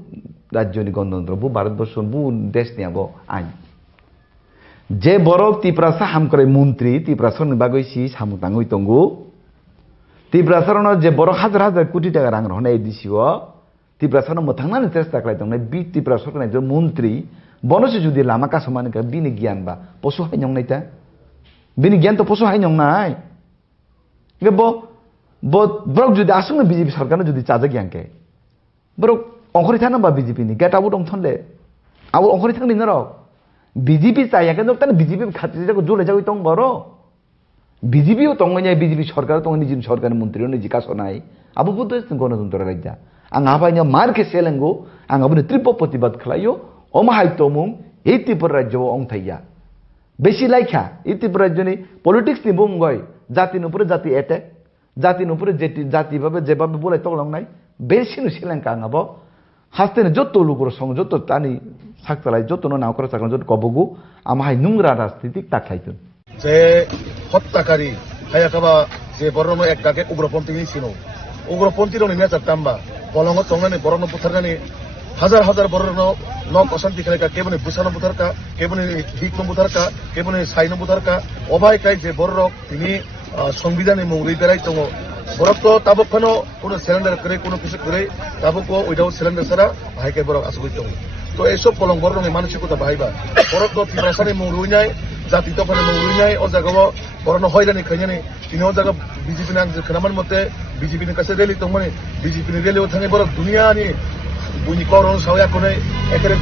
राज्यनि गणतन्त्र बहुत भारतबर्ष बहुत देशनि आबो आइन जे बरक त्रिपुरा साहामकरै मन्त्री त्रिपुरा सरनि बागै सि सामुताङै तंगु त्रिपुरा सरनाव जे बर' हाजार हाजार कोटी टाका रां रहनाय दिसिओ त्रिपुरा सरनाव मोथांनानै चेष्टा खालामदोंमोन बि त्रिपुरा सरकारनि जे मन्त्री बनसे जुदि लामा कासमानका बिनि गियान बा पशु हायनंनायता बिनि गियान तो पशु हायनंनाय गे ब्रक जुदि आसुंनो बीजेपी सरकारनो जुदि चाजा गियानके ब्रक अंखरि थानबा बीजेपी नि गेटाबो दं थनले आबो अंखरि थांनि नर बीजेपी चायाके न ताने बीजेपी खातिर जाको जुले जागै तं बर बीजेपीও तंगैनाय बीजेपी सरकार तंगैनि जिन सरकार मन्त्रीनो निजि कासनाय आबो बुद्धि गणतन्त्र राज्य आं आबायनो मारके सेलेंगो आं आबोनो त्रिप प्रतिबाद खालायो अमाहाय तमुं ए त्रिपुरा राज्यआव अंथाइया बेसि लाइखा ए त्रिपुरा राज्यनि पलिटिक्स नि बुंगय जातिनि उपरे जाति एटेक जातिनि उपरे जाति भाबे जेबाबे बोलाय तगलांनाय बेसिनो सेलेंका आं आबो हास्तेनो जत्तो लुगर सं जत्तो तानि साकतालाय जत्तो नावकर साकन जत्तो कबगु आमाहाय नुंग्रा राजनीतिक ताख्लायथुन যে হত্যাকারী হায়াকাবা যে বরনো একটাকে উগ্রপন্থী ছিল উগ্রপন্থীর নিয়ে চাতাম্বা পলঙ্গ তংনানি বরনো বুথারনানি হাজার হাজার বরনো নক অশান্তি খেলাকা কেবনে বুসানো বুথারকা কেবনে হিকনো বুথারকা কেবনে সাইনো বুথারকা অবাইকাই যে বররক তিনি সংবিধানে মৌরি বেড়াই দङ বরক তো তাবকখানো কোনো সিলিন্ডার করে কোনো কিছু করে তাবকও উইদাউট সিলিন্ডার ছাড়া হাইকাই বরক আসুই দङ তো এইসব পলং বরনো মানসিকতা বাহাইবা বরক তো ত্রিপুরাসানি মৌরুইনাই जाति तफानि मौरुइनाय ओ जागाव बरनो हयरानि खैनानि तिनि ओ जागा बीजेपी नां जे खनामान मते बीजेपी नि कासे रेली तंगमानि बीजेपी नि रेलियाव थाङै बर दुनियानि बुनि करन सावया कोनै एकरे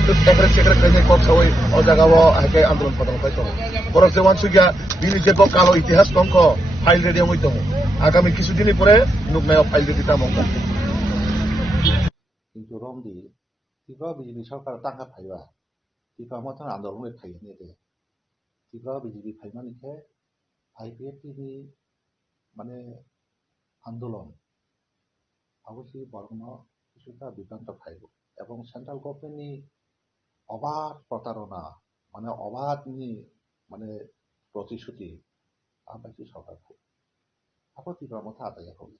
चेकरे खैनाय कप सावै ओ जागाव हायके आन्दोलन पदन पाइतो बर जे वानसुगिया बिनि जे कालो इतिहास दंख फाइल रेडी हमै दङ आगामी किछु दिननि परे नुकनायाव फाइल रेडी तामंग কিন্তু রমদি ত্রিপুরা বিজেপি সরকার টাকা ফাইবা ত্রিপুরা মতন আন্দোলনে ফাইনি দে ত্রিপুরা বিজেপি ফাইমানিকে আইপিএফটি মানে আন্দোলন অবশ্যই বরং কিছুটা বিভ্রান্ত ফাইব এবং সেন্ট্রাল গভর্নমেন্টনি অবাধ প্রতারণা মানে অবাধনি মানে প্রতিশ্রুতি আবাসী সরকার আবার ত্রিপুরা মতো আদায় হবে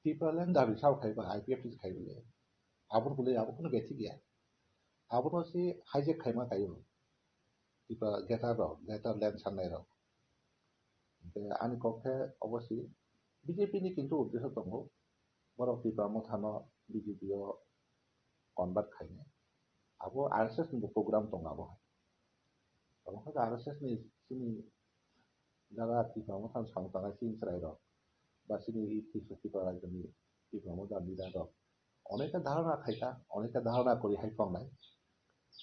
ত্রিপুরালেন দাবি সাও খাইবা আইপিএফটি খাইবলে আবর বলে আবর কোনো গেছি গিয়া আবর হচ্ছে হাইজেক খাইমা খাইব ত্রিপুরা গেটার ল্যান্ড সান্নাय रक आंनि पक्षे अवश्य बीजेपी नि किन्तु उद्देश्य दङ बर त्रिपुरा मथानो बीजेपी कन्भार्ट खायनो आबो आरएसएस नि प्रोग्राम दङ आबो आरएसएस नि सिनि जागा त्रिपुरा मथानो सांताना सिन सराय रक बा सिनि ত্রিপুরা राज्यनि ত্রিপুরা मथा लिडार रक अनेक धारणा खायका अनेक धारणा करि हायफांनाय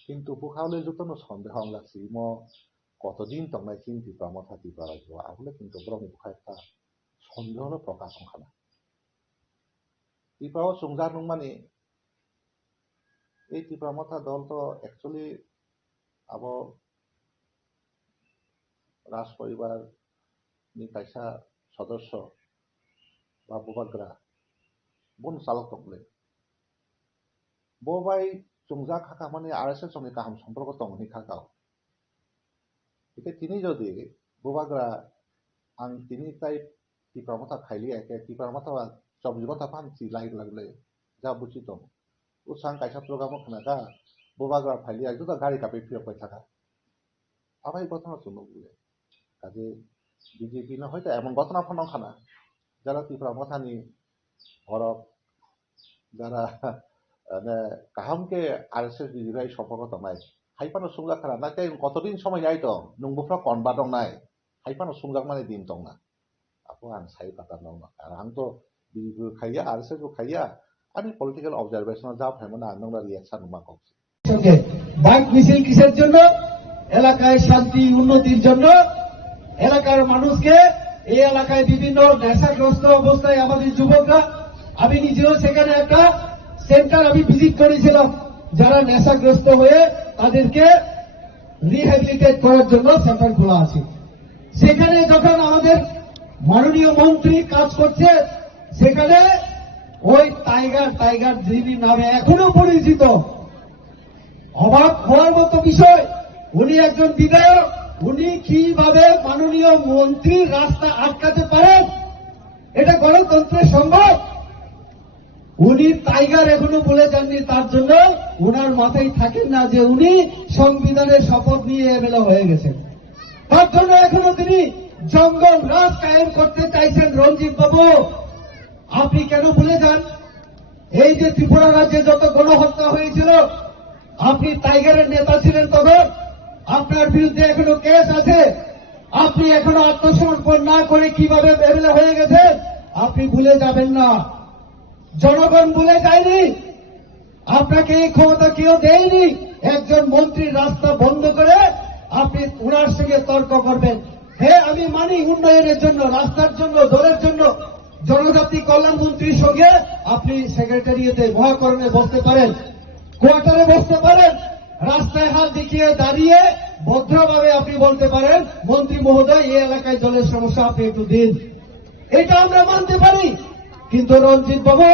কিন্তু বুখাওলে যতনো সন্দেহ লাগছি ম কতদিন তংনাই চিন ত্রিপুরা মথা ত্রিপুরা রাজ্য আহলে কিন্তু ব্রহ্ম বুখাইতা সন্দেহ প্রকাশ সংখানা ত্রিপুরা সংজার নং মানে এই ত্রিপুরা মথা দল তো অ্যাকচুয়ালি আব রাজ পরিবার নি কাইসা সদস্য বা বুবাগ্রা বন চালক তকলে ববাই চুংজা খাকা মানে আরএসএস সঙ্গে কাহাম সম্পর্ক তংনি খাকাও এতে তিনি যদি বুবাগ্রা আং তিনি তাই ত্রিপুরা মথা খাইলি একে ত্রিপুরা মথা 24 ঘন্টা পানছি লাইক লাগলে যা বুঝি দं উসাং কাইসা প্রোগ্রাম খানাকা বুবাগ্রা ফাইলি একজুতা গাড়ি কাপে ফিরে পাই থাকা আবাই ঘটনা শুনো বলে কাজে বিজেপি না হয়তো এমন ঘটনা ফনখানা যারা ত্রিপুরা মথানি হরক যারা কাহামকে RSS বিজেপি সম্পর্ক দंनाय হাইপানো সুংলা খারা নাকি কতদিন সময় যাই দं नोंबोफ्रा कनबा दंनाय हाइपानो सुंजाक माने दिन दंना आपको आं साइ पाता दं आं तो बिबो खाइया RSS बो खाइया आंनि पलिटिकल अबजारभेशनाव जा फायमोना नोंना रिएक्शन माखौ সঙ্গে বাইক মিছিল কিসের জন্য? এলাকায় শান্তি উন্নতির জন্য, এলাকার মানুষকে এই এলাকায় বিভিন্ন নেশাগ্রস্ত অবস্থায় আমাদের যুবকরা, আমি নিজেও সেখানে একটা সেন্টার আমি ভিজিট করেছিলাম, যারা নেশাগ্রস্ত হয়ে তাদেরকে রিহ্যাবিলিটেট করার জন্য সেন্টার খোলা আছে। সেখানে যখন আমাদের মাননীয় মন্ত্রী কাজ করছে, সেখানে ওই টাইগার যিনি নামে এখনো পরিচিত, অবাক হওয়ার মতো বিষয়, উনি একজন বিধায়ক, উনি কিভাবে মাননীয় মন্ত্রীর রাস্তা আটকাতে পারেন? এটা গণতন্ত্রের সম্ভব? উনি টাইগার এখনো বলে যাননি, তার জন্য উনার মাথায় থাকেন না যে উনি সংবিধানের শপথ নিয়ে এমএলএ হয়ে গেছেন। তার জন্য এখনো তিনি জঙ্গল রাজ কায়েম করতে চাইছেন। রঞ্জিত বাবু, আপনি কেন ভুলে যান এই যে ত্রিপুরা রাজ্যে যত গণহত্যা হয়েছিল, আপনি টাইগারের নেতা ছিলেন, তখন আপনার বিরুদ্ধে এখনো কেস আছে, আপনি এখনো আত্মসমর্পণ না করে কিভাবে এমএলএ হয়ে গেছেন আপনি ভুলে যাবেন না। জনগণ ভুলে যায়নি, আপনাকে এই ক্ষমতা কেউ দেয়নি। একজন মন্ত্রীর রাস্তা বন্ধ করে আপনি ওনার সঙ্গে তর্ক করবেন। হ্যাঁ, আমি মানি উন্নয়নের জন্য, রাস্তার জন্য, দলের জন্য জনজাতি কল্যাণ মন্ত্রীর সঙ্গে আপনি সেক্রেটারিয়েটে মহাকরণে বসতে পারেন, কোয়ার্টারে বসতে পারেন, রাস্তায় হাত দেখিয়ে দাঁড়িয়ে ভদ্রভাবে আপনি বলতে পারেন, মন্ত্রী মহোদয় এই এলাকায় জলের সমস্যা আপনি একটু দিন। এটা আমরা মানতে পারি। কিন্তু রঞ্জিত বাবু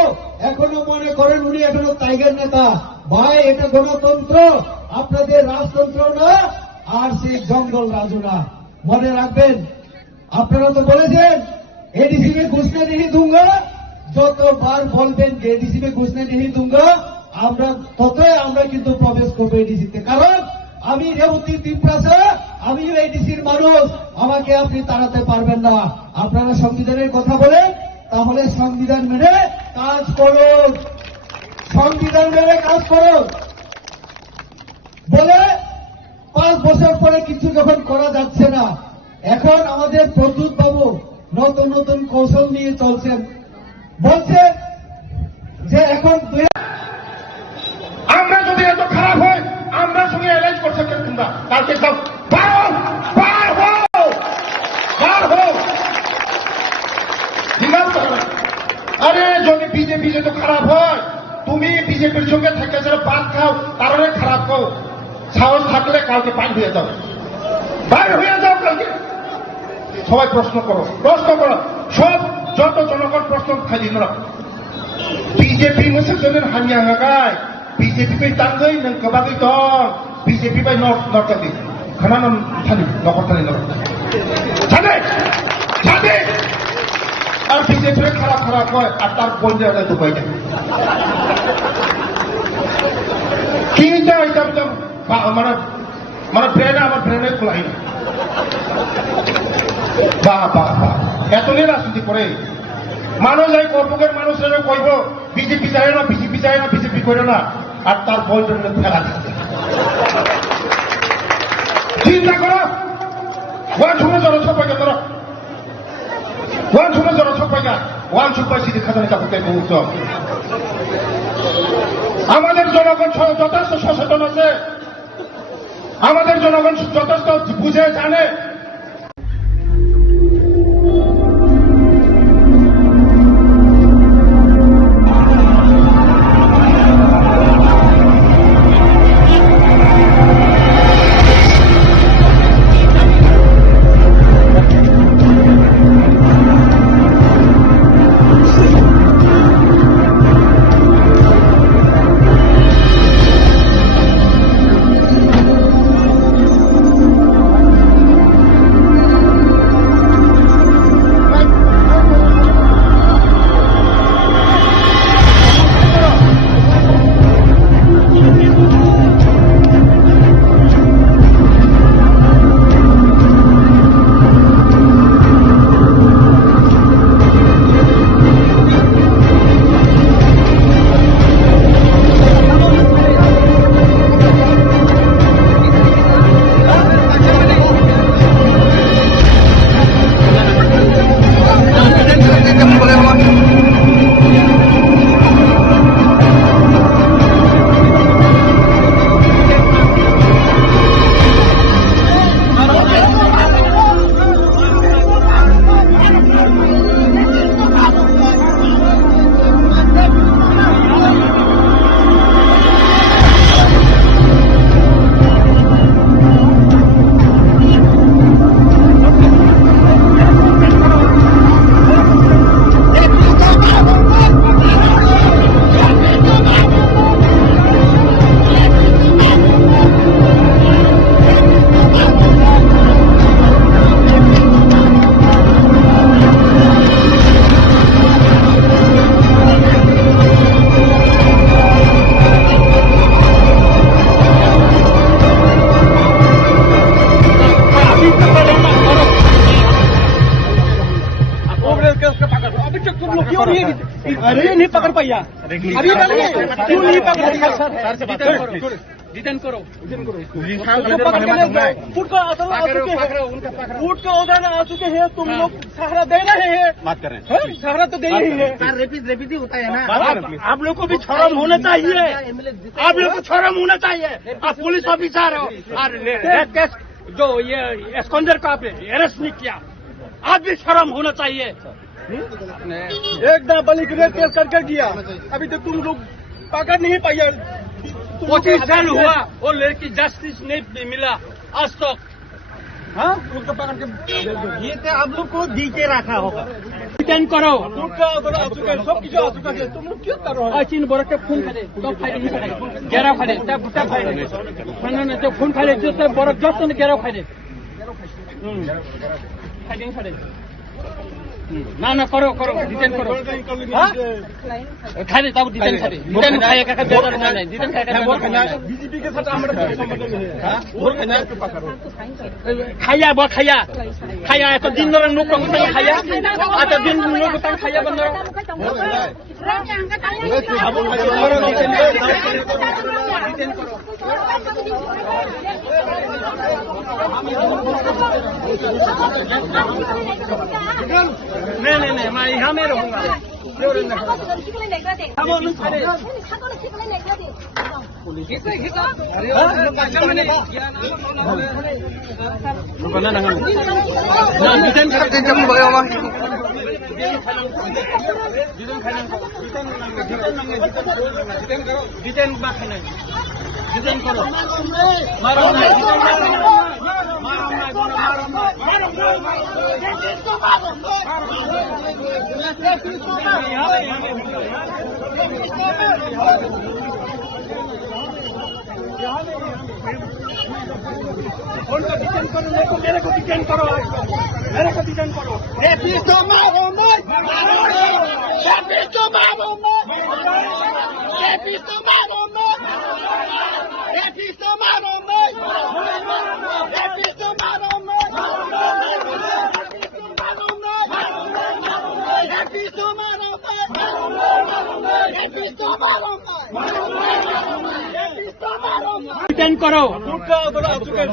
এখনো মনে করেন উনি এখনো টাইগার নেতা। ভাই, এটা গণতন্ত্র, আপনাদের রাজতন্ত্র না, আর সেই জঙ্গল রাজু না। মনে রাখবেন, আপনারা তো বলেছেন एडीसी में घुसने नहीं दूंगा, যতবার বলবেন যে এডিসি में घुसने नहीं दूंगा, আমরা ততই আমরা কিন্তু প্রবেশ করবো এডিসিতে। কারণ আমি রেবতী ত্রিপুরা, আমি এডিসির মানুষ, আমাকে আপনি তাড়াতে পারবেন না। আপনারা সংবিধানের কথা বলেন, তাহলে সংবিধান মেনে কাজ করুন, সংবিধান মেনে কাজ করুন। বলে 5 বছর পরে কিছু যখন করা যাচ্ছে না, এখন আমাদের প্রদ্যুৎ বাবু নতুন নতুন কৌশল নিয়ে চলছেন, বলছেন যে এখন আমরা যদি এত খারাপ হয়, আমরা সঙ্গে অ্যালাইজ করছে কেন? তোমরা কালকে সব বার হও। আরে যদি বিজেপি যদি খারাপ হয়, তুমি বিজেপির সঙ্গে থেকে যারা পান খাও, তাহলে খারাপ হও। সাহস থাকলে কালকে পান হয়ে যাও, বাইর হয়ে যাও কালকে। সবাই প্রশ্ন করো। সব যত জনগণ প্রশ্ন খালি না। বিজেপি মোসাজনের হানিয়া হাগায় বিজেপি বাই তাঙ্গই নং কবাগই দं বিজেপি বাই নরকাতি খানান থানি নকরথানি নর জানে আর বিজেপি খারাপ হয় আর তার বন্ধে দুবাই যায় কিনটা একদম মানে ব্রেনে আমার ব্রেনে খোলাই বাহ এতই রাজনীতি করে মানুষ এই কর্মকের মানুষেরা কইব বিজেপি যায় না, বিজেপি করে না, আর তার বলটা ফেলা দিচ্ছে। চিন্তা করো, ওয়ান শুনে জনসভাকে ধরো, ওয়ান সুপার সিটি খাজানি কাপড় মুহূর্ত। আমাদের জনগণ যথেষ্ট সচেতন আছে, আমাদের জনগণ যথেষ্ট বুঝে জানে। भैया अभी क्यों नहीं पकड़ा डिटेन करो फूट को उधर आ चुके हैं तुम लोग सहारा दे रहे हैं बात कर रहे हैं सहारा तो दे ही है रेपिड होता है ना आप लोग को भी शर्म होना चाहिए आप लोग को शर्म होना चाहिए आप पुलिस ऑफिसर हो और रेप केस जो ये एस्कॉन्डर का आपने अरेस्ट नहीं किया आज भी शर्म होना चाहिए एकदम बलि रेप केस करके दिया अभी तक तुम लोग पकड़ नहीं पाए 25 साल हुआ और लड़की जस्टिस नहीं मिला आज तक हाँ उनको पकड़ के ये तो आप लोग को दी के रखा होगा डिटेन करो सब किसी आ चुका है तुम लोग क्यों कर रहे हो चीन बरक के खून खाले तो फाइटिंग करे गेरा खाले तब बुटा फाइट खाने तो खून खाले जो तो बरक जस्ट ने गेरा खाले फाइटिंग करे ना ना करो डिटेन करो हाँ खाले तब डिटेन खाए का बेटर नहीं डिटेन खाए का बीजेपी के साथ हमारा संबंध नहीं है खाया बा खाया तो दिन orang nukang utang खाया atau दिन लोग utang खाया बंदर नहीं मैं यहाँ में रहूँगा मेरे को डिटेन करो रेपिस्ट मारो मत रेपिस्ट मारो मत रेपिस्ट मारो मत रेपिस्ट मारो मत रेपिस्ट मारो मत रेपिस्ट मारो डिटेन करो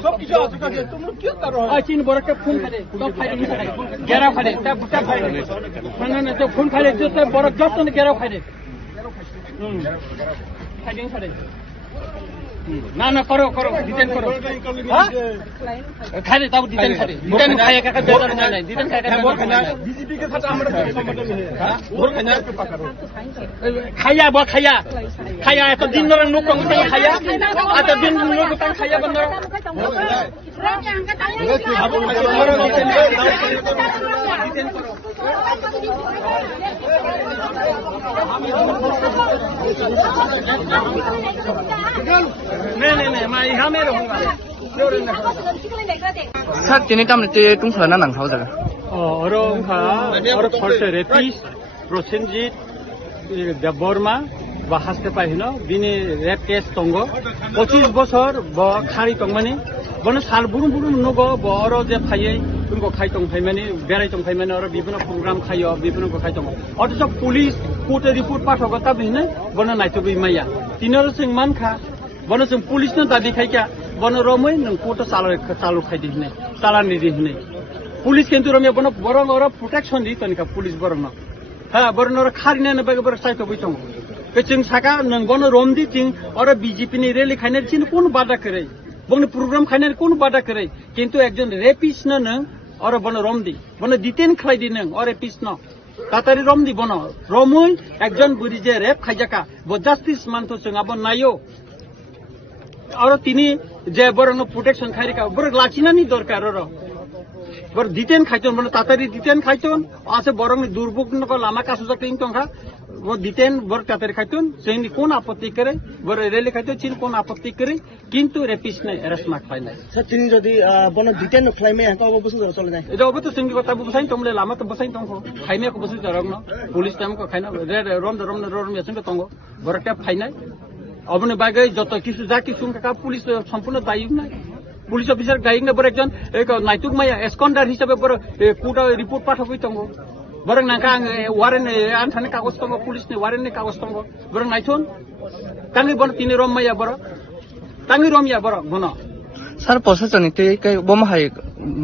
सब किसी आ चुका है तुम लोग क्यों कर रहे हो चीन बरक के खून खाले तो फाइटिंग करे गेरा खाले तब बुटा फाइट खाने तो खून खाले जो तो बरक जस्ट ने गेरा खाले फाइटिंग करे ना करो डिटेन करो हाँ खाले तब डिटेन खाए का बेटर नहीं डिटेन खाए का बीजेपी के साथ हमारा संबंध नहीं है खाया बा खाया तो दिन orang nukang utang खाया atau दिन लोग utang खाया बंदर नहीं मैं यहाँ में रहूँगा Sir, tini tam niti tung sana nang hao jaga. और फर्स्ट रेपिस्ट प्रसेनजित देवबर्मा বা হাসতে পাহিন দিনে রেপ কেস তঙ্গ 25 বছর ব খারি তংমানি বন সাল বুরুম নগ বর যে ফাইয়ে তুমको খাই তং ফাইমানি বেরাই তং ফাইমানি আর বিভিন্ন প্রোগ্রাম খাইও বিভিন্ন খাই তং অথচ পুলিশ কোর্টে রিপোর্ট পাঠক তা বিনে বন নাইতো বিমাইয়া তিনর সিং মানখা বন जों पुलिस न दाबी खाइका बन रमै नों कोर्ट चालु खाइदि हिने चालानि दि हिने पुलिस किन्तु रमे बन बरं और प्रोटेक्शन दि तनिका पुलिस बरं न हा बरं और खारिने न बगे बर साइतो बिथं जों साका नों बन रमदि थिं और बीजेपी नि रेली खाइने चिन कोन बादा करे बन प्रोग्राम खाइने कोन बादा करे किन्तु एकजन रेपिस्ट न नों और बन रमदि बन डिटेन खाइदि नों और रेपिस्ट न तातारि रमदि बन रमै एकजन बुरि जे रेप खाइजाका ब जस्टिस मानतो जों अब नायो और तिनी जे बरं प्रोटेक्शन खाइरिका बर लाखिनानि दरकार र बर डिटेन खाइतन बन तातारि डिटेन खाइतन आसे बरं दुर्भोगनको लामा कासुजा क्लिन तंखा वो डिटेन बर तातारि खाइतन जोंनि कोन आपत्ति करे बर रेले खाइतन चिन कोन आपत्ति करे किन्तु रेपिस्ट नै अरेस्ट मा खाइनाय सर तिनी जदि बन डिटेन नखलाइमे हाका अबसु चले जाय एदो अब तो जोंनि गता बुसाइन तमले लामा त बसाइन तंखो खाइमे को बसु जरग न पुलिस टाइम को खाइना रम यासुन तंगो बर ट्याप खाइनाय अबने बागे जत किसु जा किसु का पुलिस सम्पूर्ण दायी नै पुलिस अफिसर गाइङ बर एकजन एक नाइतुक माया एस्कन्डार हिसाबै बर कोर्ट रिपोर्ट पाठक तंगो Borong nangka waren antane kagos tongo police ni waren ni kagos tongo borong naithun tangi bon tini rom maya borok tangi rom ya borok bono sir প্রশাসনিক এই বোমা হাই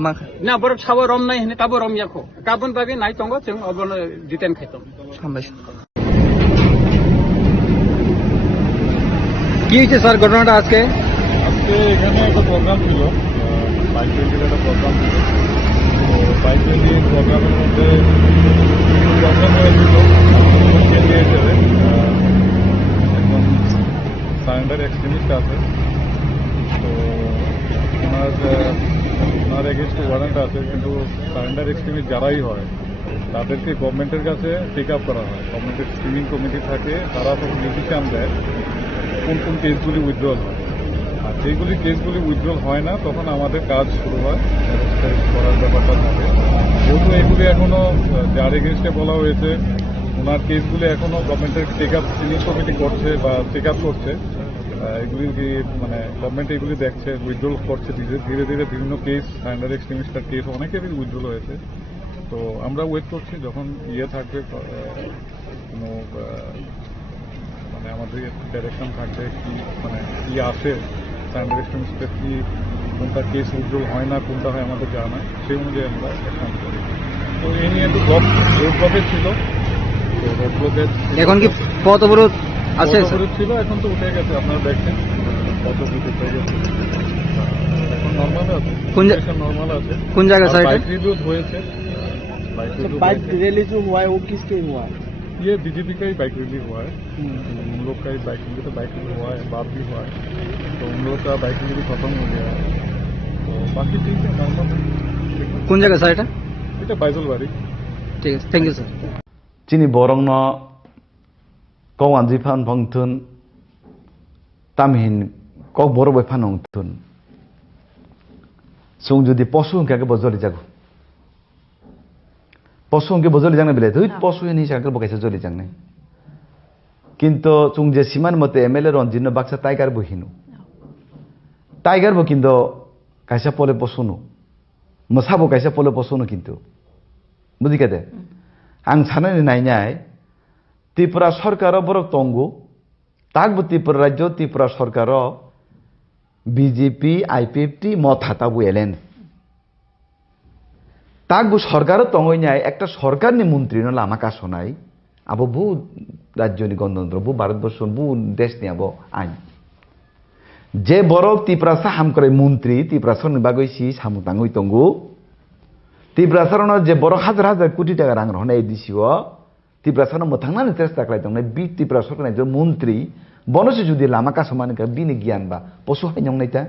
মা na borok sawo rom nai hene tabo rom yako kabon bagi nai tongo jeng obono diten khaitom হামবাইছে কি হইছে sir ঘটনাটা আজকে আজকে এখানে একটা প্রোগ্রাম ছিল বাইক র্যালির একটা প্রোগ্রাম ছিল তো বাইক র্যালি প্রোগ্রামের মধ্যে প্রোগ্রাম হয়েছিল হিসেবে একজন সারেন্ডার এক্সট্রিমিস্ট আছে তো ওনার এগেনস্টে ওয়ারেন্ট আছে কিন্তু সারেন্ডার এক্সট্রিমিস্ট যারাই হয় তাদেরকে গভর্নমেন্টের কাছে টেক আপ করা হয় গভর্নমেন্টের স্ক্রিনিং কমিটি থাকে তারা তখন ডিসিশন দেয় কোন কোন কেসগুলি উইথড্রল হয় আর যেগুলি কেসগুলি উইথড্রল হয় না তখন আমাদের কাজ শুরু হয় করার ব্যাপারটা থাকে যেহেতু এগুলি এখনো যার এগেনস্টে বলা হয়েছে ওনার কেসগুলি এখনো গভর্নমেন্টের টেক আপ স্ক্রিনিং কমিটি করছে বা টেক আপ করছে এগুলি মানে গভর্নমেন্ট এগুলি দেখছে উইথড্রল করছে ধীরে ধীরে বিভিন্ন কেস সারেন্ডার এক্সট্রিমিস্টার কেস অনেকেরই উইথড্রল হয়েছে তো আমরা ওয়েট করছি যখন থাকবে কোনো মানে আমাদের ডাইরেকশন থাকবে কি মানে কি আসে সারেন্ডার এক্সট্রিমিস্টের কি কোনটা কেস উইথড্রল হয় না কোনটা হয় আমাদের জানা সেই অনুযায়ী আমরা অ্যাকশন করি তো এই নিয়ে একটু রোড ব্লকে ছিল তো রোড ব্লকে এখন কি পথ অবরোধ আছে ছিল এখন তো উঠে গেছে আপনারা দেখছেন কত কিছু হয়ে গেছে এখন নর্মাল আছে নর্মাল আছে কোন জায়গা স্যার बाइक रिव्यू हुए थे बाइक रैली जो हुआ है वो किसके हुआ है ये बीजेपी का ही बाइक रैली हुआ है उन लोग का ही बाइक रैली तो बाइक रैली हुआ है बात भी हुआ है तो उन लोग का बाइक रैली खत्म हो गया है तो बाकी ठीक है नॉर्मल কোন জায়গা স্যার এটা এটা বাইজলবাড়ি ঠিক আছে থ্যাংক ইউ স্যার চিনি বরং ন কওয়ান জিফান ফংথুন তামহিন কক বড় বৈফান হংথুন সুং যদি পশু সংখ্যাকে বজলি যাগো পশু সংখ্যা বজলি যাংনা বেলে তুই পশু হিনি সাকে বকাইছে জলি যাংনা কিন্তু চুং যে সীমান মতে এমএলএ রঞ্জিত বাক্সা টাইগার বহিনু টাইগার বো কিন্তু কাইসা পলে পশুনু মসাবো কাইসা পলে পশুনু কিন্তু বুঝি কেদে আং সানানি নাইনাই ত্রিপুরা সরকার বরক তঙ্গু তাকবো ত্রিপুরা রাজ্য ত্রিপুরা সরকার বিজেপি আইপিএফটি মত হাতাবো এলেন তাকবো সরকার তঙ্গই একটা সরকারনি মন্ত্রী নলে আমাকে শোনাই আবো বু রাজ্যনি গণতন্ত্র বু ভারতবর্ষ বু দেশ নিয়ে আবো আইন যে বরক ত্রিপুরা সাহাম করে মন্ত্রী ত্রিপুরা সরনিবাগৈসি সামুতাঙ্গই তঙ্গু ত্রিপুরা সরণের যে বড় হাজার হাজার কোটি টাকা রাং রহনাই দিছিও ত্রিপুরা সরণ মোথাंगनानै চেষ্টা খালাইदोंना বি ত্রিপুরা সরকারनि যে মন্ত্রী বনসে যদি লাमा কাসমাनका বিনি জ্ঞান বা পশু হাইনংনাইতা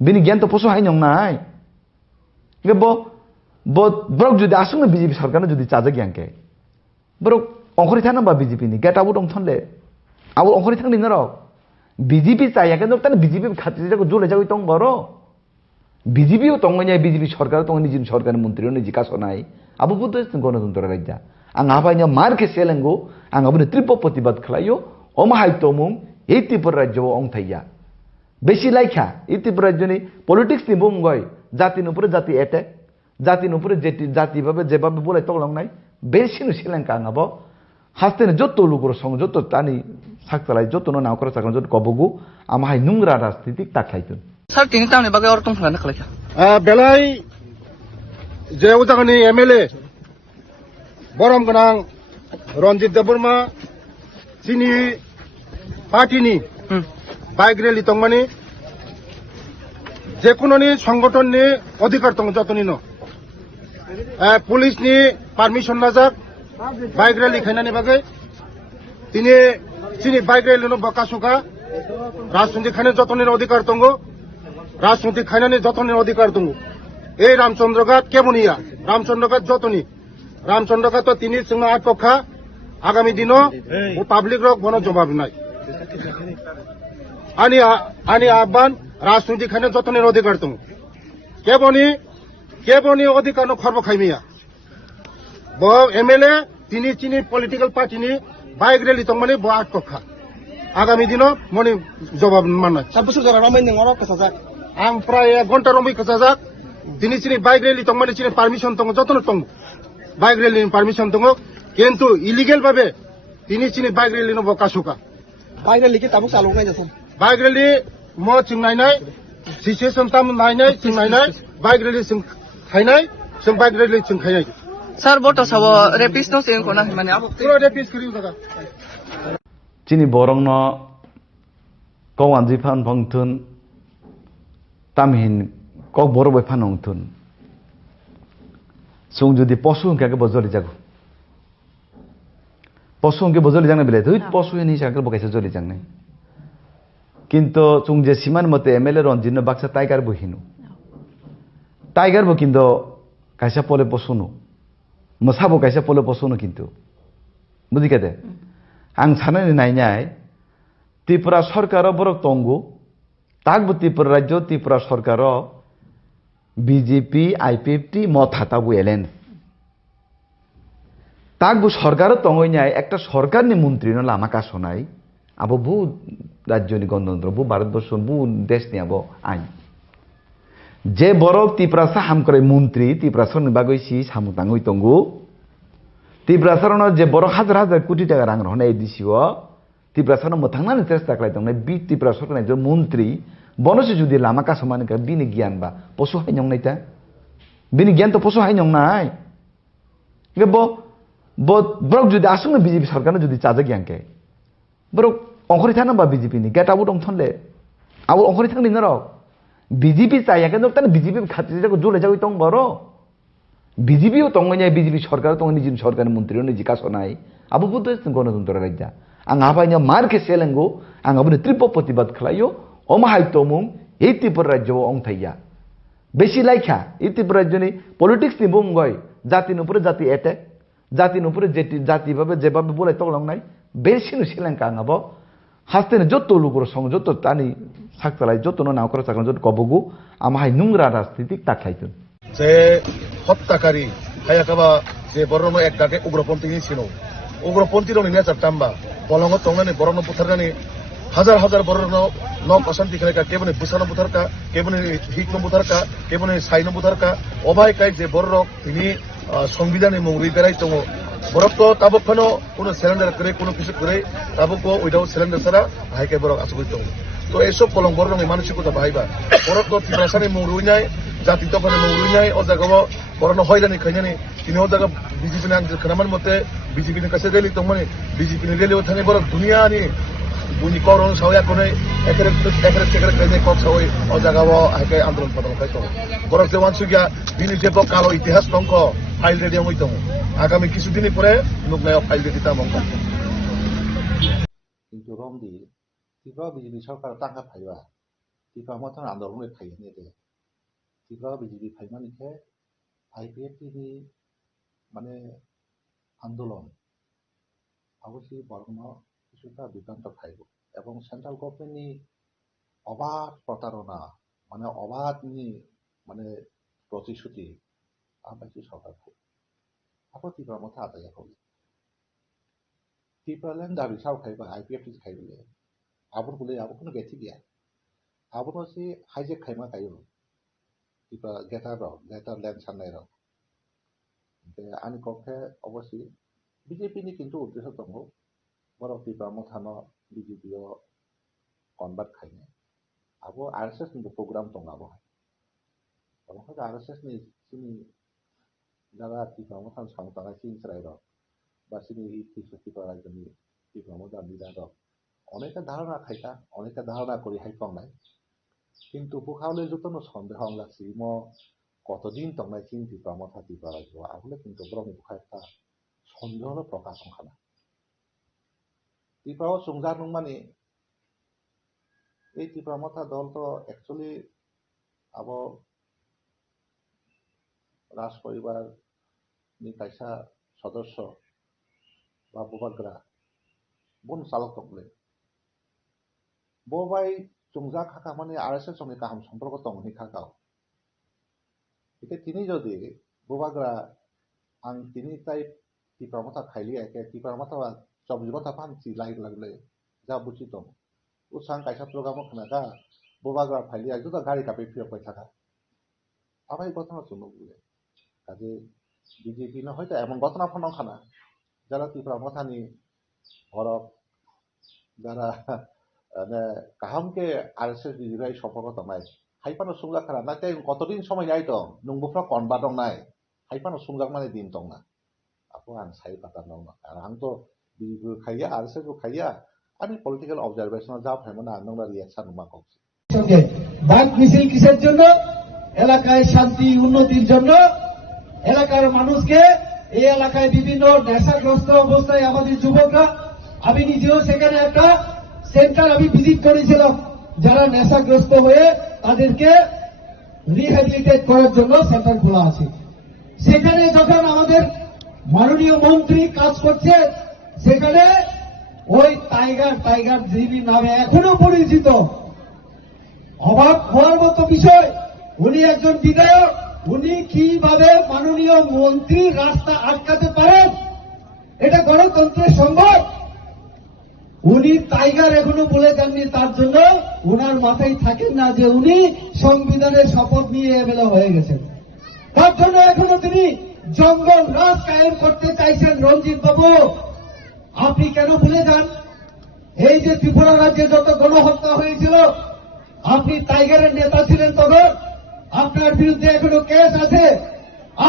বিনি জ্ঞান তো পশু হাইনংনাই গে ব্রক যদি আসুন বিজেপি সরকারনে যদি চাজা জ্ঞানকে ব্রক অংখরি থানা বা বিজেপি নি গেট আউট অংথনলে আউ অংখরি থাকনি নর বিজেপি চাইয়াকে তানে বিজেপি খাতি যাগো জলে যাগো তং বড় বিজেপিও তঙ্গনাই বিজেপি সরকার তঙ্গনি জিন সরকার মন্ত্রীও নি জিকাসনাই আবু বুদ্ধ গণতন্ত্র রাজ্য आं आबाइनो मारके सेलेंगो आं अबनो त्रिप प्रतिबाद खालायो अमाहाय तमुं ए त्रिपुरा राज्य अंथाइया बेसि लाइखा ए त्रिपुरा राज्यनि पलिटिक्स नि बुंगय जातिनि उपरे जाति एटेक जातिनि उपरे जाति भाबे जेबाबे बोलाय तगलांनाय बेसिनो सेलेंका आं आबो हास्तेने जत्त लुगुर संग जत्त तानि साकतालाय जत्त न नावकरा साकन जत्त कबगु आमाहाय नुंग्रा राजनीति ताखायतुन স্যার তিনি তামনি বাগে অর তং খানা খালাইছা बेलाय जे उजागनि एमएलए बरम गनां रंजित देबबर्मा चिनी पार्टीनि बाइक रैली तंगमानि जेकुनोनि संगठननि अधिकार दं जतनि न पुलिसनि पारमिशन नाजाक बाइक रैली खायनानि बागै तिनि चिनी बाइक रैली न बकासुका राजनीति खायनानि जतनि अधिकार दं राजनीति खायनानि जतनि अधिकार दं ए रामचंद्रघाट केमनिया रामचंद्रघाट जतनि रामचंद्र तो तीन सिंह आठ पक्षा आगामी दिनों वो पब्लिक रोग बनो जवाब नहीं आनी आह्वान राजनीति खाने जतने अधिकार तुम केबनी अधिकार न खर्ब खाइमिया ब एमएलए तीन चीनी पॉलिटिकल पार्टी नि बाइक रैली तंग माने ब आठ पक्षा आगामी दिनों मनी जवाब मानना सबसु जरा रमाय नंगरा कसाजा आं प्राय 1 घंटा रमाय कसाजा तीन चीनी बाइक रैली तंग माने चीनी परमिशन तंग जतने तंग বাইক রেলি পারমিশন দङ কিন্তু ইলিগেল ভাবে তিনি চিনি বাইক রেলি বका सुका বাইরে লিখে তাবো চালক নাই যাচ্ছেন বাইক রেলি म जों नायनाय सिचुएसन ताम नायनाय जों नायनाय बाइक रेली जों खायनाय जों बाइक रेली जों खायनाय স্যার বটো সব রেপিস্ট নো সেন কোনা মানে আবো पुरो रेपिस करियो दादा চিনি বরং কওয়ানজি ফান ফংথুন তামহিন কক বড় বই ফান হংথুন সুং যদি পশু হংকে বজলি যাগো পশু হংকে বজলি জাংনে বেলে দুই পশু হিনি সাকে বকাইছে জলি জাংনে কিন্তু চুং যে সীমান মতে এমএলএ রঞ্জিত বাক্সা টাইগার বহিনু টাইগার বো কিন্তু কাইসা পলে পশুনো মশাবো কাইসা পলে পশুনো কিন্তু বুঝিকাতে आं साननानै नायनाय त्रिपुरा सरकार बरक तंगु ताकबो त्रिपुरा राज्य त्रिपुरा सरकार बीजेपी आईपीएफटी मथाताबो एलेन ताकबो सरकार तंगइनाय एकटा सरकारनि मन्त्री न लामा कासनाय आबो बु राज्यनि गणतन्त्र बु भारतबर्ष बु देशनि आबो आइन जे बरक त्रिपुरा साहाम करे मन्त्री त्रिपुरा सरनि बागैसि सामुताङै तंगु त्रिपुरा सरनो जे बर हाजार हाजार कोटी टाका रां रहनाय दिसिओ त्रिपुरा सरनो मोथांनानै चेष्टा खालामदोंमोन बि त्रिपुरा सरकारनि जे मन्त्री बनसे जुदि लामा कासमानि का बिनि गियान बा पशु हायनंनायता बिनि गियान तो पशु हायनंनाय गे ब ब्रक जुदि आसुंनो बीजेपी सरकारनो जुदि चाजा गियान के ब्रक अंखरि थानो बा बीजेपी नि गेट आउट दंथनले आउ अंखरि थांनि नर बीजेपी चायाके नक्तान बीजेपी खातिर जाको जुले जागै दं बरो बीजेपीও तंगनाय बीजेपी सरकार तंगनि जिन सरकार मन्त्रीनो निजि कासनाय आबो बुद्ध गणतन्त्र राज्य आं आबायनो मारके सेलेंगो आं आबो त्रिप प्रतिबाद खालायो अमाहाय तमुं ए त्रिपुरा राज्यआव अंथाइया बेसि लाइखा ए त्रिपुरा राज्यनि पलिटिक्स नि बुंगय जातिनि उपरे जाति एटेक जातिनि उपरे जाति भाबे जेबाबे बोलाय तगलांनाय बेसिनो सेलेंका आं आबो हास्तेने जत्तो लुगुर सं जत्तो तानि साकतालाय जत्तो नावकरा साकन जत्तो कबगु आमाहाय नुंग्रा राजनीतिक ताखायथुन যে হত্যাকারী হায়াকাবা যে বরণ এক ডাকে উগ্রপন্থী ছিল উগ্রপন্থী রনি নেচার টাম্বা বলঙ্গ তংনানি বরণ পুথারগানি হাজার হাজার বরণ নক অশান্তি খেলাকা কেবনে বুসানো বুথারকা কেবনে হিকনো বুথারকা কেবনে সাইনো বুথারকা অবাই কাই যে বরক তিনি সংবিধানে মুংরি বেড়াই তঙ্গ বরক তো তাবকখানো কোনো সিলিন্ডার করে কোনো কিছু করে তাবকো উইদাউট সিলিন্ডার ছাড়া হাইকে বরক আসবই তঙ্গ তো এইসব কলম বরণের মানসিকতা বাহাইবা বরক তো ত্রিপুরাসানি মুংরুইনাই জাতি তখন মুংরুইনাই ও জায়গা বরণ হয়রানি খাইনানি তিনি ও জায়গা বিজেপি খানামান মতে বিজেপি কাছে রেলি তংমানি বিজেপি রেলিও থানি বরক দুনিয়ানি বুনি করণ সাওয়া কোনে একেরে চেকেরে খাইনে কক সাওই ও জায়গা হাইকে আন্দোলন পদল খাইতো বরক যে ওয়ানসুগিয়া বিনি যে কালো ইতিহাস তংক ফাইল রেডি হইতো আগামী কিছুদিন পরে নুকনায় ফাইল রেডি তাম কিন্তু রমদি ত্রিপুরা বিজেপি সরকার টাকা ফাইবা ত্রিপুরা মতন আন্দোলন ফাইয়ে নিয়ে ত্রিপুরা বিজেপি ফাইমানিকে আইপিএফটি মানে আন্দোলন অবশ্যই বরং কিছুটা বিভ্রান্ত ফাইব এবং সেন্ট্রাল গভর্নমেন্টনি অবাধ প্রতারণা মানে অবাধনি মানে প্রতিশ্রুতি আবাসী সরকার ফাইব আবার ত্রিপুরা মতো আদায় হবে ত্রিপুরাল্যান্ড দাবি সাও খাইবা আইপিএফটি খাইবলে আবর বলে আবর কোনো গেছি গিয়া আবর হচ্ছে হাইজেক খাইমা খাইব ত্রিপুরা গেটার ল্যান্ড সান্নাই রক আনি পক্ষে অবশ্যই বিজেপি নি কিন্তু উদ্দেশ্য দङ বড় ত্রিপুরা মথানো বিজেপিও কনভার্ট খাইনে আবো আরএসএস नि প্রোগ্রাম দङ আবো এবং হয়তো আরএসএস नि সিনি যারা ত্রিপুরা মথান সামতানা চিনছরাই রক বা সিনি ত্রিপুরা রাজ্যনি ত্রিপুরা মথান লিডার রক অনেকে ধারণা খাইতা অনেকে ধারণা করি হাইফংনাই কিন্তু বুখাওলে যতনো সন্দেহ লাগছি ম কতদিন তংনাই চিন ত্রিপুরা মথা ত্রিপুরা রাজ্য আহলে কিন্তু ব্রহ্ম বুখা একটা সন্দেহ প্রকাশ সংখানা ত্রিপুরা সংজার নং মানে এই ত্রিপুরা মথা দল তো একচুয়ালি আবো রাজ পরিবার নি কাইসা সদস্য বা বুবাগ্রা বন চালক তংলে ববাই চুংজা খাকা মানে আরএসএস সঙ্গে কাহাম সম্পর্ক তংনি খাকাও এতে তিনি যদি বুবাগ্রা আং তিনি তাই ত্রিপুরা মথা খাইলি একে ত্রিপুরা মথা চব্বিশ ঘন্টা পাঁচি লাইট লাগলে যা বুঝি দং উৎসাং কাইসা প্রোগ্রাম খানাকা বুবাগ্রা ফাইলি একজুদা গাড়ি কাপে ফিরে পাই থাকা আবার এই ঘটনা শুনো বলে কাজে BJP na hoyto emon gotona phano khana jara Tripura mathani horok jara kahamke RSS bijirai সম্পর্ক নাই হাইপানো সুংজাক খারা না তাই কতদিন সময় যাই তো নংবুফরা কনবা দং নাই হাইপানো সুংজাক মানে দিন দং না আপু আন সাই পাতা দং না আর আং তো বিজেপি খাইয়া RSS কো খাইয়া আমি পলিটিক্যাল অবজারভেশন যা ফাইমো না নংলা রিঅ্যাকশন নুমা কইছি সঙ্গে বাইক মিছিল কিসের জন্য এলাকায় শান্তি উন্নতির জন্য এলাকার মানুষকে এই এলাকায় বিভিন্ন নেশাগ্রস্ত অবস্থায় আমাদের যুবকরা আমি নিজেও সেখানে একটা সেন্টার আমি ভিজিট করেছিলাম যারা নেশাগ্রস্ত হয়ে তাদেরকে রিহ্যাবিলিটেট করার জন্য সেন্টার খোলা আছে সেখানে যখন আমাদের মাননীয় মন্ত্রী কাজ করছে সেখানে ওই টাইগার জিবি নামে এখনো পরিচিত অবাক হওয়ার মতো বিষয় উনি একজন বিধায়ক উনি কিভাবে মাননীয় মন্ত্রী রাস্তা আটকাতে পারেন এটা গণতন্ত্রের সম্ভব উনি টাইগার এখনো বলে যাননি তার জন্য উনার মাথায় থাকেন না যে উনি সংবিধানের শপথ নিয়ে এমএলএ হয়ে গেছেন তার জন্য এখনো তিনি জঙ্গল রাজ কায়েম করতে চাইছেন রঞ্জিত বাবু আপনি কেন ভুলে যান এই যে ত্রিপুরা রাজ্যে যত গণহত্যা হয়েছিল আপনি টাইগারের নেতা ছিলেন তখন আপনার বিরুদ্ধে এখনো কেস আছে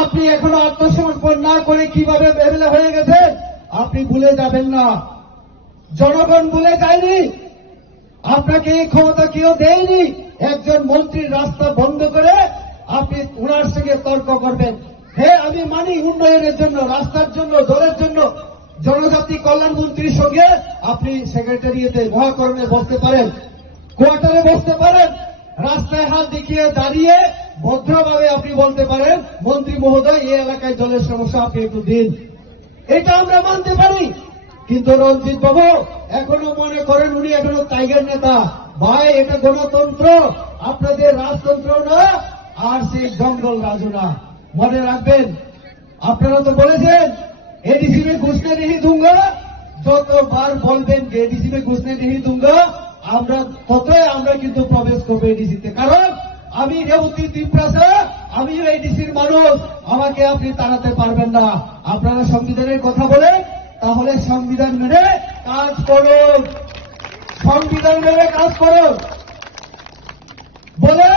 আপনি এখনো আত্মসমর্পণ না করে কিভাবে এমএলএ হয়ে গেছেন আপনি ভুলে যাবেন না জনগণ ভুলে যায়নি আপনাকে এই ক্ষমতা কেউ দেয়নি একজন মন্ত্রীর রাস্তা বন্ধ করে আপনি ওনার সঙ্গে তর্ক করবেন হ্যাঁ আমি মানি উন্নয়নের জন্য রাস্তার জন্য জলের জন্য জনজাতি কল্যাণ মন্ত্রীর সঙ্গে আপনি সেক্রেটারিয়েটে মহাকরণে বসতে পারেন কোয়ার্টারে বসতে পারেন রাস্তায় হাত দেখিয়ে দাঁড়িয়ে ভদ্রভাবে আপনি বলতে পারেন মন্ত্রী মহোদয় এই এলাকায় জলের সমস্যা আপনি একটু দিন এটা আমরা মানতে পারি কিন্তু রঞ্জিত বাবু এখনো মনে করেন উনি এখনো টাইগার নেতা ভাই এটা গণতন্ত্র আপনাদের রাজতন্ত্র না আর সেই জঙ্গল রাজু না মনে রাখবেন আপনারা তো বলেছেন एडीसी में घुसने नहीं दूंगा যতবার বলবেন যে এডিসি में घुसने नहीं दूंगा আমরা ততই আমরা কিন্তু প্রবেশ করবো এডিসিতে কারণ আমি রেবতী ত্রিপুরা আমি এডিসির মানুষ আমাকে আপনি তাড়াতে পারবেন না আপনারা সংবিধানের কথা বলেন তাহলে সংবিধান মেনে কাজ করুন সংবিধান মেনে কাজ করুন বলে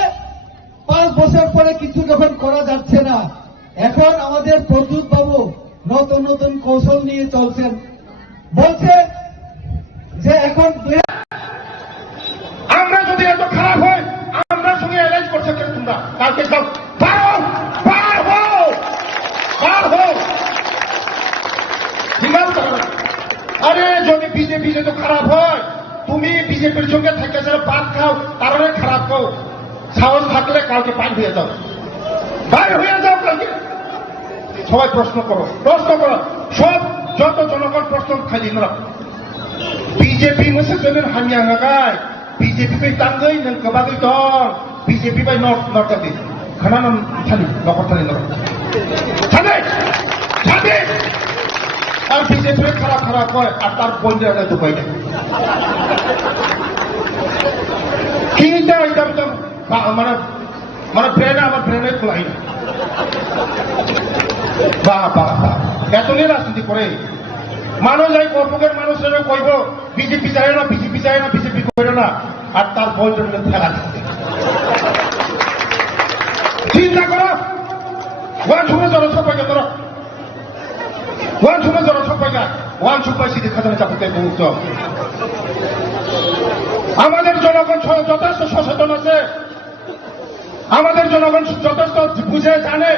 5 বছর পরে কিছু যখন করা যাচ্ছে না এখন আমাদের প্রদ্যুৎ বাবু নতুন নতুন কৌশল নিয়ে চলছেন বলছে যে এখন আমরা যদি এত খারাপ হয় আমরা সঙ্গে অ্যারেঞ্জ করছে কেন তোমরা কালকে সব বার হও ডিমান্ড করো আরে যদি বিজেপি যদি খারাপ হয় তুমি বিজেপির সঙ্গে থেকে যারা পান খাও কারণে খারাপ খাও সাহস থাকলে কালকে বাইর হয়ে যাও কালকে সবাই প্রশ্ন করো সব যত জনগণ প্রশ্ন খালি না বিজেপি मोनसे जोंनो हानिया गाय বিজেপি बाय तांगै नों गोबाङै दं বিজেপি बाय नर्थ खाना थानि नखर थानि थानि আর বিজেপি খারাপ হয় আর তার বন্ধুরা দুবাই দেয় কিটা একদম মানে ব্রেন আমার ব্রেনে খোলাই না বাহ এতদিন রাজনীতি করে মানুষ এই কর্পকের মানুষেরা কইব বিজেপি চায় না বিজেপি করে না আর তার বলজন ফেলা চিন্তা করো ওয়ান সুপার সিটি খাজানা চাপতে মুক্ত আমাদের জনগণ যথেষ্ট সচেতন আছে আমাদের জনগণ যথেষ্ট বুঝে জানে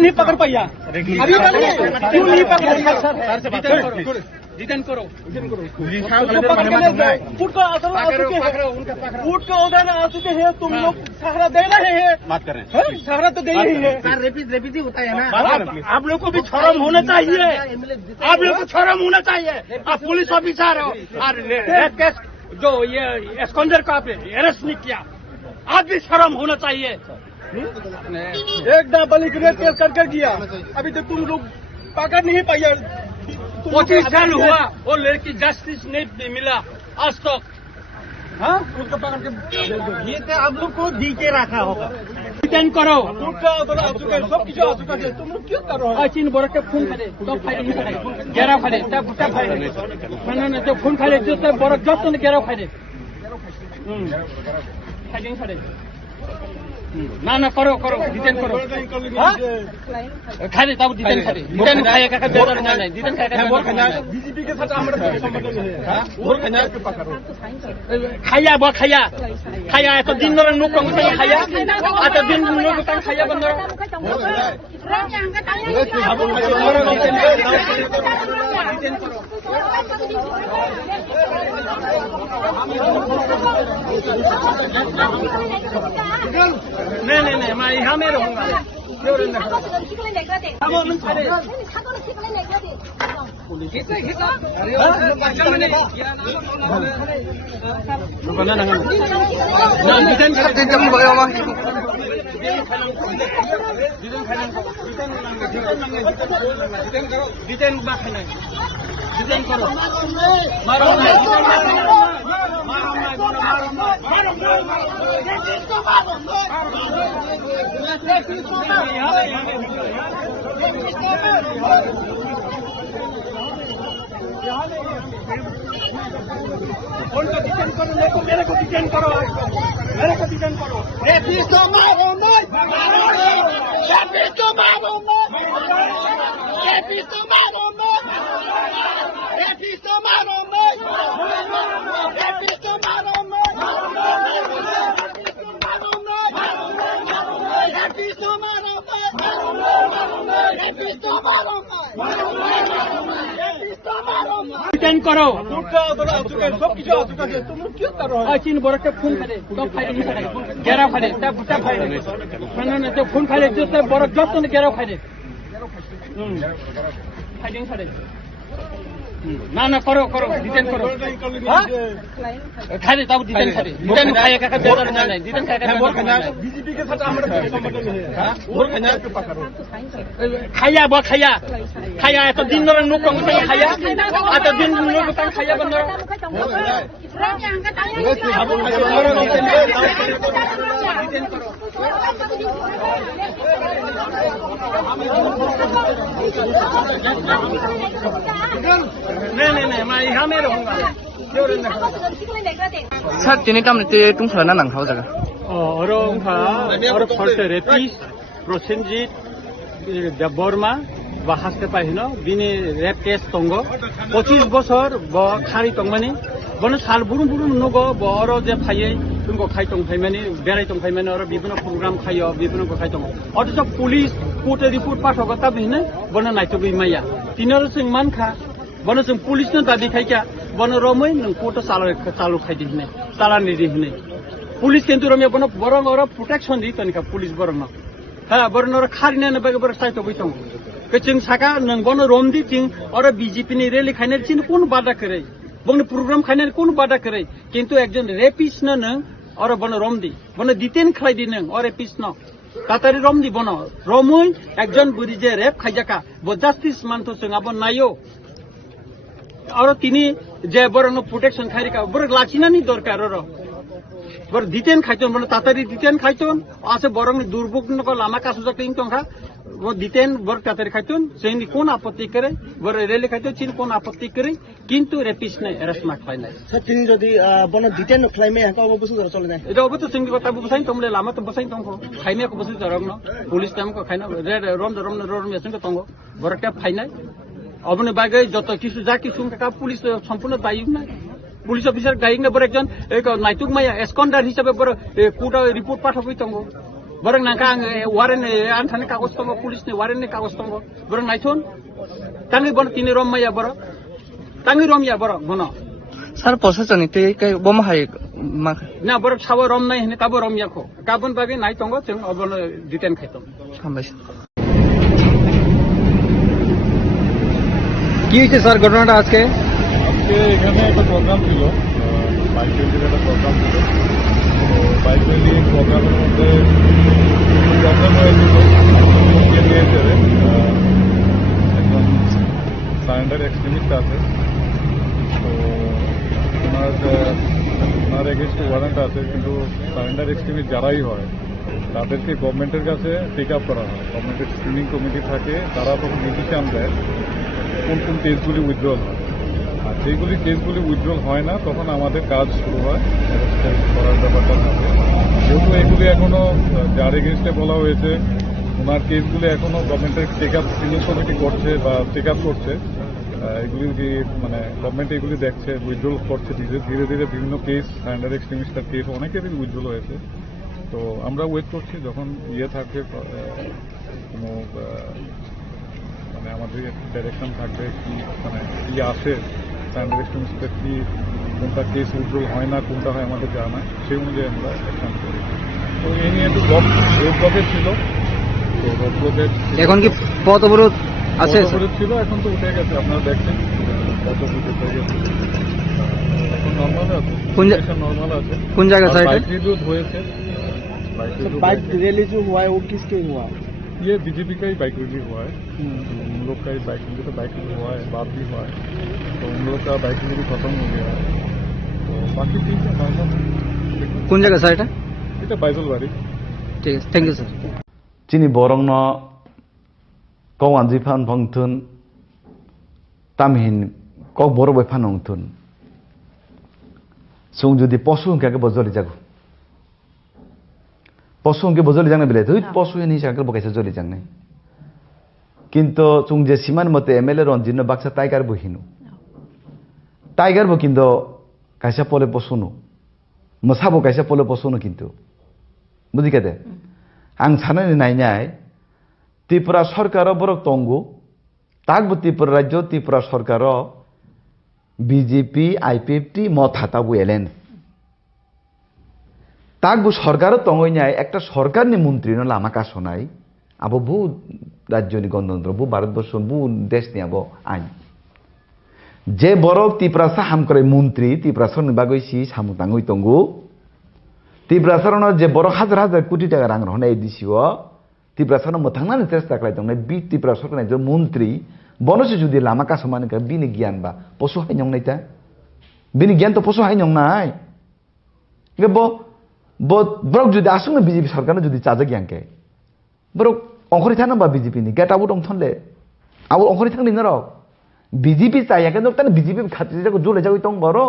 नहीं पकड़ पाया अभी तक क्यों नहीं पकड़ पाया डिटेन करो फूट को असर आ चुके हैं फूट को उधर आ चुके हैं तुम लोग सहारा दे रहे हैं बात कर रहे हैं सहारा तो दे ही है रेपीज होता है ना आप लोग को भी शर्म होना चाहिए आप लोग को शर्म होना चाहिए आप पुलिस ऑफिसर हो और रेप केस जो ये एस्कॉन्डर को आपने अरेस्ट नहीं किया आप भी शर्म होना चाहिए एक नाबालिग रेप केस करके गया अभी तक तुम लोग पकड़ नहीं पाया 25 साल हुआ वो लड़की जस्टिस नहीं मिला आज तक हाँ उसको पकड़ के ये तो आप लोग को दी के रखा होगा डिटेन करो सब किसी आ चुका है तुम लोग क्यों कर रहे हो चीन बरक के खून खाले तो फाइल गेरा फाइल तब बुटा फाइल मैंने तो खून खाले जो तब बरक जब तो गेरा फाइल फाइलिंग फाइल ना ना करो करो डिटेन करो खाली तब डिटेन खाली डिटेन खाएगा का बेदर नहीं डिटेन खाएगा बीजेपी के साथ हमारा संबंध नहीं है और कन्या के पकड़ो खाया बा खाया खाया तो दिन नो नुक को खाया आता दिन नुक को खाया बंदर डिटेन करो नहीं मैं यहाँ में रहूँगा डिटेन करो मारो डिटेन करो मेरे को डिटेन करो मेरे को डिटेन करो डिटेन करो सब किसी आ चुका है तुम लोग क्यों कर रहे हो चीन बरक के खून खाले तो फाइल गेरा फाइल तब बुटा फाइल मैंने तो खून खाले जो तब बरक जब तो गेरा फाइल फाइलिंग फाइल ना ना करो करो डिटेन करो खाली तब डिटेन खाली डिटेन खाएगा का बेदर नहीं डिटेन खाएगा बीजेपी के साथ हमारा संबंध नहीं है और कन्या के पकड़ो खाया बा खाया खाया तो दिन नो नुक को खाया आता दिन नुक को खाया बंदर डिटेन करो नहीं मैं यहाँ में रहूँगा सर तिनी काम ते तुम खला नang hau jaga और फर्स्ट रेपिस प्रसेनजित देबबर्मा বা হাসতে পাহিন দিনে রেপ কেস তঙ্গ 25 বছর ব খারি তংমানি বন সাল বুরুম বুরুম নগ বড় যে ফাইয়ে তুমको খাই তং ফাইমানি বেরাই তং ফাইমানি আর বিভিন্ন প্রোগ্রাম খাইও বিভিন্ন খাই তং অথচ পুলিশ কোর্টে রিপোর্ট পাঠাবো তা বিনে বন নাইতো বিমাইয়া তিনর जों मानखा बन जों पुलिसनो दाबि खाइका बन रमै नों कोर्ट चालु खाइदि हिने चालानि दि हिने पुलिस किन्तु रमे बन बरं और प्रोटेक्शन दि तनिका पुलिस बरं हा बरं और खारिने न बगे बर साइतो बितों कचिं साका नों बन रोमदि थिं और बीजेपी नि रेली खाइने चिन कोन बादा करे बन प्रोग्राम खाइने कोन बादा करे किन्तु एकजन रेपिस न और बन रोमदि बन डिटेन खाइदि नों और रेपिस न तातारि रोमदि बन रोमै एकजन बुरि जे रेप खाइजाका ब जस्टिस मानतो जों आबो नायो और तिनी जे बरन प्रोटेक्शन खाइरिका बर लाचिनानि दरकार र बर डिटेन खाइतन बन तातारि डिटेन खाइतन आसे बरं दुर्भोगनको लामा कासु जकिं तंखा वो डिटेन बर तातारि खाइतन जोंनि कोन आपत्ति करे बर रेले खाइतन चिन कोन आपत्ति करे किन्तु रेपिस नै अरेस्ट मा खाइनाय सचिन जदि बन डिटेन खाइमे हका अब बसु चले जाय एटा अब त जोंनि बाता बुसाइन तमले लामा त बसाइन तंखो खाइमे को बसु जरंग न पुलिस टाइम को खाइना रम मेसिन को तंगो बरका फाइनाय अबने बागै जत किसु जा किसु का पुलिस सम्पूर्ण दायी ना पुलिस अफिसर दायी ना बर एकजन एक नाइतुक माया एस्कन्डार हिसाबै बर कोर्ट रिपोर्ट पाठाबै तंगो Borang nangka waren antane kagos tongo police ni waren ni kagos tongo borang naithun tangi bon tini rom maya borok tangi rom ya borok bono sir প্রশাসনিক থেকে বোমা হাই মা na borok sawo rom nai hene tabo rom yakho kabon babi nai tongo jeng obon diten khaitom হামবাইছে কি হয়েছে sir ঘটনাটা আজকে আজকে এখানে একটা প্রোগ্রাম ছিল বাইক র্যালির একটা প্রোগ্রাম ছিল তো বাইক র্যালি প্রোগ্রামের মধ্যে প্রবলেম হয়েছিল একজন সারেন্ডার এক্সট্রিমিস্ট আছে তো ওনার এগেনস্টে ওয়ারেন্ট আছে কিন্তু সারেন্ডার এক্সট্রিমিস্ট যারাই হয় তাদেরকে গভর্নমেন্টের কাছে টেক আপ করা হয় গভর্নমেন্টের স্ক্রিনিং কমিটি থাকে তারা তখন ডিসিশন দেয় কোন কোন কেসগুলি উইথড্রল হয় আর যেগুলি কেসগুলি উইথড্রল হয় না তখন আমাদের কাজ শুরু হয় করার ব্যাপারটা থাকে যেহেতু এগুলি এখনো যার এগেনস্টে বলা হয়েছে ওনার কেসগুলি এখনো গভর্নমেন্টের টেক আপ স্ক্রিনিং কমিটি করছে বা চেক আপ করছে এগুলি মানে গভর্নমেন্ট এগুলি দেখছে উইথড্রল করছে ধীরে ধীরে বিভিন্ন কেস সারেন্ডার এক্সট্রিমিস্টার কেস অনেকেরই উইথড্রল হয়েছে তো আমরা ওয়েট করছি যখন থাকবে কোনো মানে আমাদের ডাইরেকশন থাকবে কি মানে কি আসে সারেন্ডার এক্সট্রিমিস্টের কি কোনটা কেস উইথড্রল হয় না কোনটা হয় আমাদের জানা সেই অনুযায়ী আমরা অ্যাকশন করি তো এই নিয়ে একটু রোড ব্লকের ছিল তো রোড ব্লকের এখন কি পথ অবরোধ আছে ছিল এখন তো উঠে গেছে আপনারা দেখছেন পথ অবরোধ উঠে গেছে এখন নর্মাল আছে নর্মাল আছে কোন জায়গা স্যার बाइक रिव्यू हुए थे बाइक रैली जो हुआ है वो किसके हुआ ये बीजेपी का ही बाइक रिव्यू हुआ है उन लोग का ही बाइक रिव्यू तो बाइक रिव्यू हुआ है बात भी हुआ है तो उन लोग का बाइक रिव्यू खत्म हो गया है तो बाकी ठीक है नॉर्मल কোন জায়গা স্যার এটা এটা বাইজলবাড়ি ঠিক আছে থ্যাংক ইউ স্যার চিনি বরংন কওয়ানজি ফান ফংথুন তামহিন কক বড় বই ফান হংথুন সুং যদি পশু কে বজলি যাগো পশু কে বজলি জাংনা বিলে তুই পশু নি সাকে বকাইছে জলি জাংনাই কিন্তু সুং যে সীমান মতে এমএলএ রঞ্জিত বাক্সা টাইগার বহিনু টাইগার বো কিন্তু কাইসা পলে পশুনো মসাবো কাইসা পলে পশুনো কিন্তু বুঝি কেদে আং সানানি নাইনাই ত্রিপুরা সরকার বরক তঙ্গু তাকবো ত্রিপুরা রাজ্য ত্রিপুরা সরকার বিজেপি আইপিএফটি মত হাতাবো এলেন তাকবো সরকারও তঙ্গইনাই একটা সরকারনি মন্ত্রী নলে আমাকে আসনাই আবো বু রাজ্যনি গণতন্ত্র বু ভারতবর্ষ বু দেশ নিয়ে আবো আইন যে বরক ত্রিপুরা সাহাম করে মন্ত্রী ত্রিপুরা সরনি বাগৈসি সামুতাঙ্গই তঙ্গু ত্রিপুরা সরণের যে বড় হাজার হাজার কোটি টাকা রাং রহনাই দিছিও ত্রিপুরা সরণ মোথাंनानै চেষ্টা খালাইदों বি ত্রিপুরা সরকারनि যে মন্ত্রী বনসে যদি লাमा কাসমানিকা বিনি জ্ঞান বা পশু হাইনং নাইতা বিনি জ্ঞান তো পশু হাইনং নাই গে ব্রক যদি আসুন বিজেপি সরকারনে যদি চাজে জ্ঞানকে ব্রক অংখরি থানা বা বিজেপি নি গেটাবু দং থনলে আবু অংখরি থাকনি না রক বিজেপি চাইয়া কেন তানে বিজেপি খাতিরে যাগো জলে যাগো তং বড়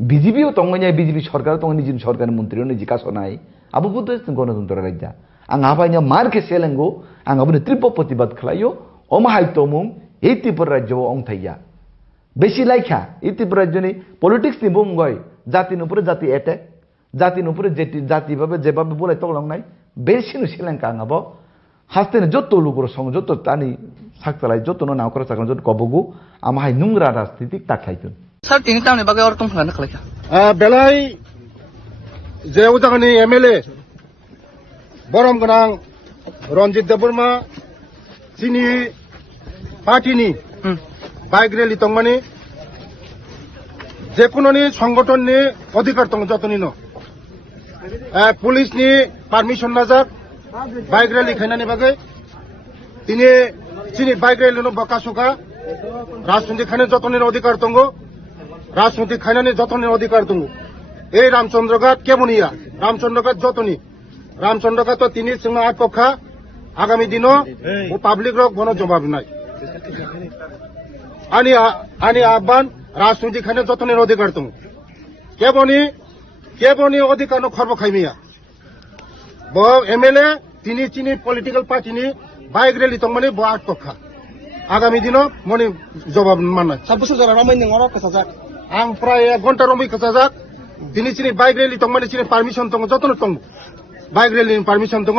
বিজেপিও তংগনাই বিজেপি সরকার তং নিজি সরকারের মন্ত্রী নিজি কাসনাই আবু বুদ্ধ গণতন্ত্র রাজ্য आं आबाइनो मारके सेलेंगो आं आबुनो तीव्र प्रतिबाद खालायो अमाहाय तमुं এই ত্রিপুরা রাজ্য अंथाइया बेसि लाइखा এই ত্রিপুরা রাজ্যनि पलिटिक्स नि बुंगय जातिनि उपरे जाति एटेक जातिनि उपरे जाति भाबे जेबाबे बोलाय तगलांनाय बेसिनो सेलेंका आंबो हास्तेने जत्तो लुगुर सं जत्तो तानि साकतालाय जत्तो नावकरा साकन जत्तो कबगु आमाहाय नुंग्रा राजनीतिक ताखायतुन স্যার তিনি তামনি বাগে অর্থ ফলানো খালাইকা बेलाय जे उजागनि एमएलए बरम गोनां रंजित देबबर्मा चिनि पार्टीनि बाइक रैली तंगमानि जेकुननि संगठननि अधिकार दं जतनिनो पुलिसनि पारमिशन नाजाक बाइक रैली खायनानि बागै तिनि चिनि बाइक रैलिनो बकासुका राजनीति खायनानि जतनिनो अधिकार दं राजनीति खायनानि जतनिनो अधिकार दं এই রামচন্দ্রঘাট কেবনিয়া রামচন্দ্রঘাট যতনি রামচন্দ্রঘাট তো তিনি সিংহ আট পক্ষা আগামী দিনও ও পাবলিক রক বন জবাব নাই আনি আহ্বান রাজনৈতিক খানে যতনের অধিকার দं কেবনি অধিকার খর্ব খাইমিয়া ব এমএলএ তিনি চিনি পলিটিক্যাল পার্টিনি বাইক রেলি তংমানি ব আট পক্ষা আগামী দিনও মনে জবাব মানায় 26 জন রমাই নংরা কসাজাক আং প্রায় 1 ঘন্টা রমাই কসাজাক তিনি চিনি বাইক রেলি তংমানি চিনি পারমিশন দं যতন দं বাইক রেলি পারমিশন দङ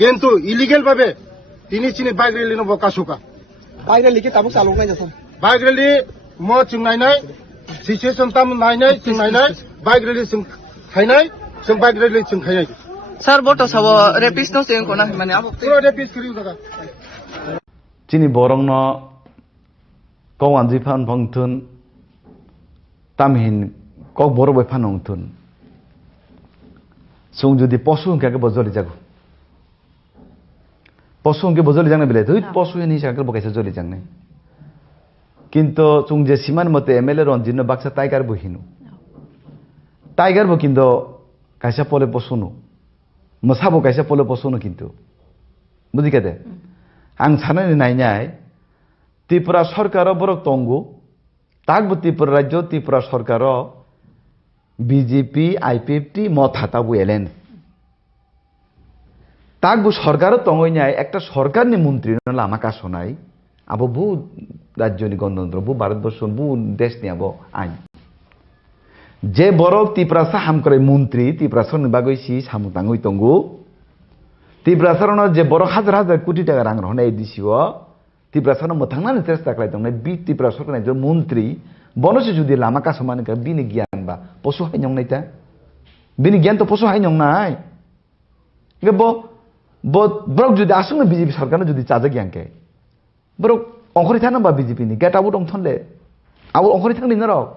কিন্তু ইলিগেল ভাবে তিনি চিনি বাইক রেলি বকা सुका বাইক রেলি কি তাবুক চালক নাই যাসন বাইক রেলি म जों नायनाय सिचुएसन ताम नायनाय जों नायनाय बाइक रेली जों खायनाय जों बाइक रेली जों खायनाय স্যার বটো সব রেপিস্ট নো চেং কোনা মানে আবো पुरो रेपिस करियो दादा চিনি বরংন কওয়ানজি ফান ভংথুন তামহিন কক বড় বই ফান হংথুন সুং যদি পশু কে বজলি যাগো পশু কে বজলি জাংনে বেলে তুই পশু নি সাকল বকাইছে জলি জাংনে কিন্তু চুং যে সীমান মতে এমএলএ রঞ্জিত বাক্সা টাইগার বহিনু টাইগার বো কিন্তু কাইসা পলে পশুনো মোসাবো কাইসা পলে পশুনো কিন্তু বুঝি কেদে আং সানানি নাইনাই ত্রিপুরা সরকার বরক তঙ্গু তাকবো ত্রিপুরা রাজ্য ত্রিপুরা সরকার বিজেপি আইপিএফটি মত হাতাবু এলেন তাকবো সরকার তঙ্গইনাই একটা সরকারনি মন্ত্রী নলা আমাকা শোনাই আবো বু রাজ্যনি গণতন্ত্র বু ভারতবর্ষ বু দেশ নিয়ে আবো আইন যে বড় ত্রিপুরা হাম করে মন্ত্রী ত্রিপুরা বাগৈসি সামুতাঙ্গই তঙ্গু ত্রিপুরা যে বড় হাজার হাজার কোটি টাকা রাং রহনা এই দিছিও ত্রিপুরা মোথাंनानै চেষ্টা খালাই তংনাय বি ত্রিপুরা সরকারनि যে মন্ত্রী বনসে যদি লামা কাসমানি কা বিনি জ্ঞান বা পশু হাই নংনাইতা বিনি জ্ঞান তো পশু হাই নংনাই গে ব্রক যদি আসুন বিজেপি সরকার যদি চাজা জ্ঞানকে ব্রক অংখরি থানা বা বিজেপি নি গেট আবু দংথনলে আবু অংখরি থাকনি না রক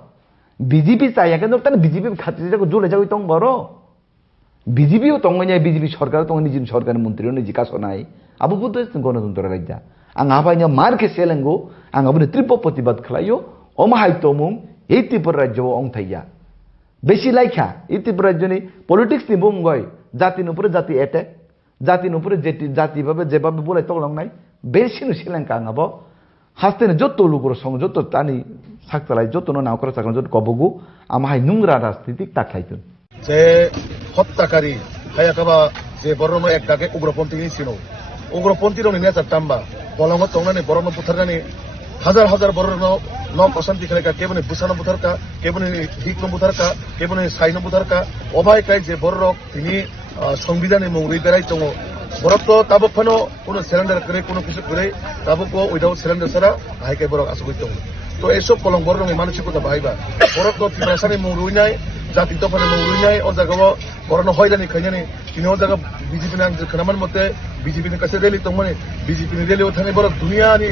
বিজেপি চাইয়া কিন্তু তানে বিজেপি খাতির যাগো জলে যাগো তং বড় বিজেপিও তংনাय বিজেপি সরকার তং নিজি সরকার মন্ত্রী নিজি কাসনাই আবু বুদ্ধ গণতন্ত্র রাজ্য आं आबायनो मारके सेलेंगो आं अबनो त्रिप प्रतिबाद खालायो अमाहाय तमुं ए त्रिपुरा राज्यो अंथाइया बेसि लाइखा ए त्रिपुरा राज्यनि पलिटिक्स नि बुंगय जाति नुपुर जाति एटेक जाति नुपुर जाति भाबे जेबाबे बोलाय तगलांनाय बेसिनो सेलेंका आं आबो हास्तेने जत्तो लुगुर सं जत्तो तानि साकतालाय जत्तो नावकरा साकन जत्तो कबगु आमाहाय नुंग्रा राजनीतिक ताखायतुन जे हत्याकारी हायाकाबा जे बरनो एक दागे उग्रपन्थीनि सिनो उग्रपन्थी रनि नेचार ताम्बा बलंग तंगनानै बरनो बुथारनानै हाजार हाजार बरनो न प्रशान्ति खेलेका केबने बुसानो बुथारका केबने हिकनो बुथारका केबने साइनो बुथारका अबायकाय जे बरक तिनि संविधाननि मुंगै बेराय दङ बरक तो ताबो फनो कोनो सिलेंडर करे कोनो किछु करे ताबो को उइदाउट सिलेंडर सारा हायकाय बरक आसुबै दङ तो एसब बलंग बरनो मानसिकता बाहायबा बरक तो तिब्रासानि मुंगैनाय जाति दफानि मुंगैनाय अ जागाव बरनो हयदानि खायनानै तिनि अ जागा बिजेपि नां खोनामान मते बिजेपि नि कासे रेली दंमोन बिजेपि नि रेलियाव थानाय बरक दुनियानि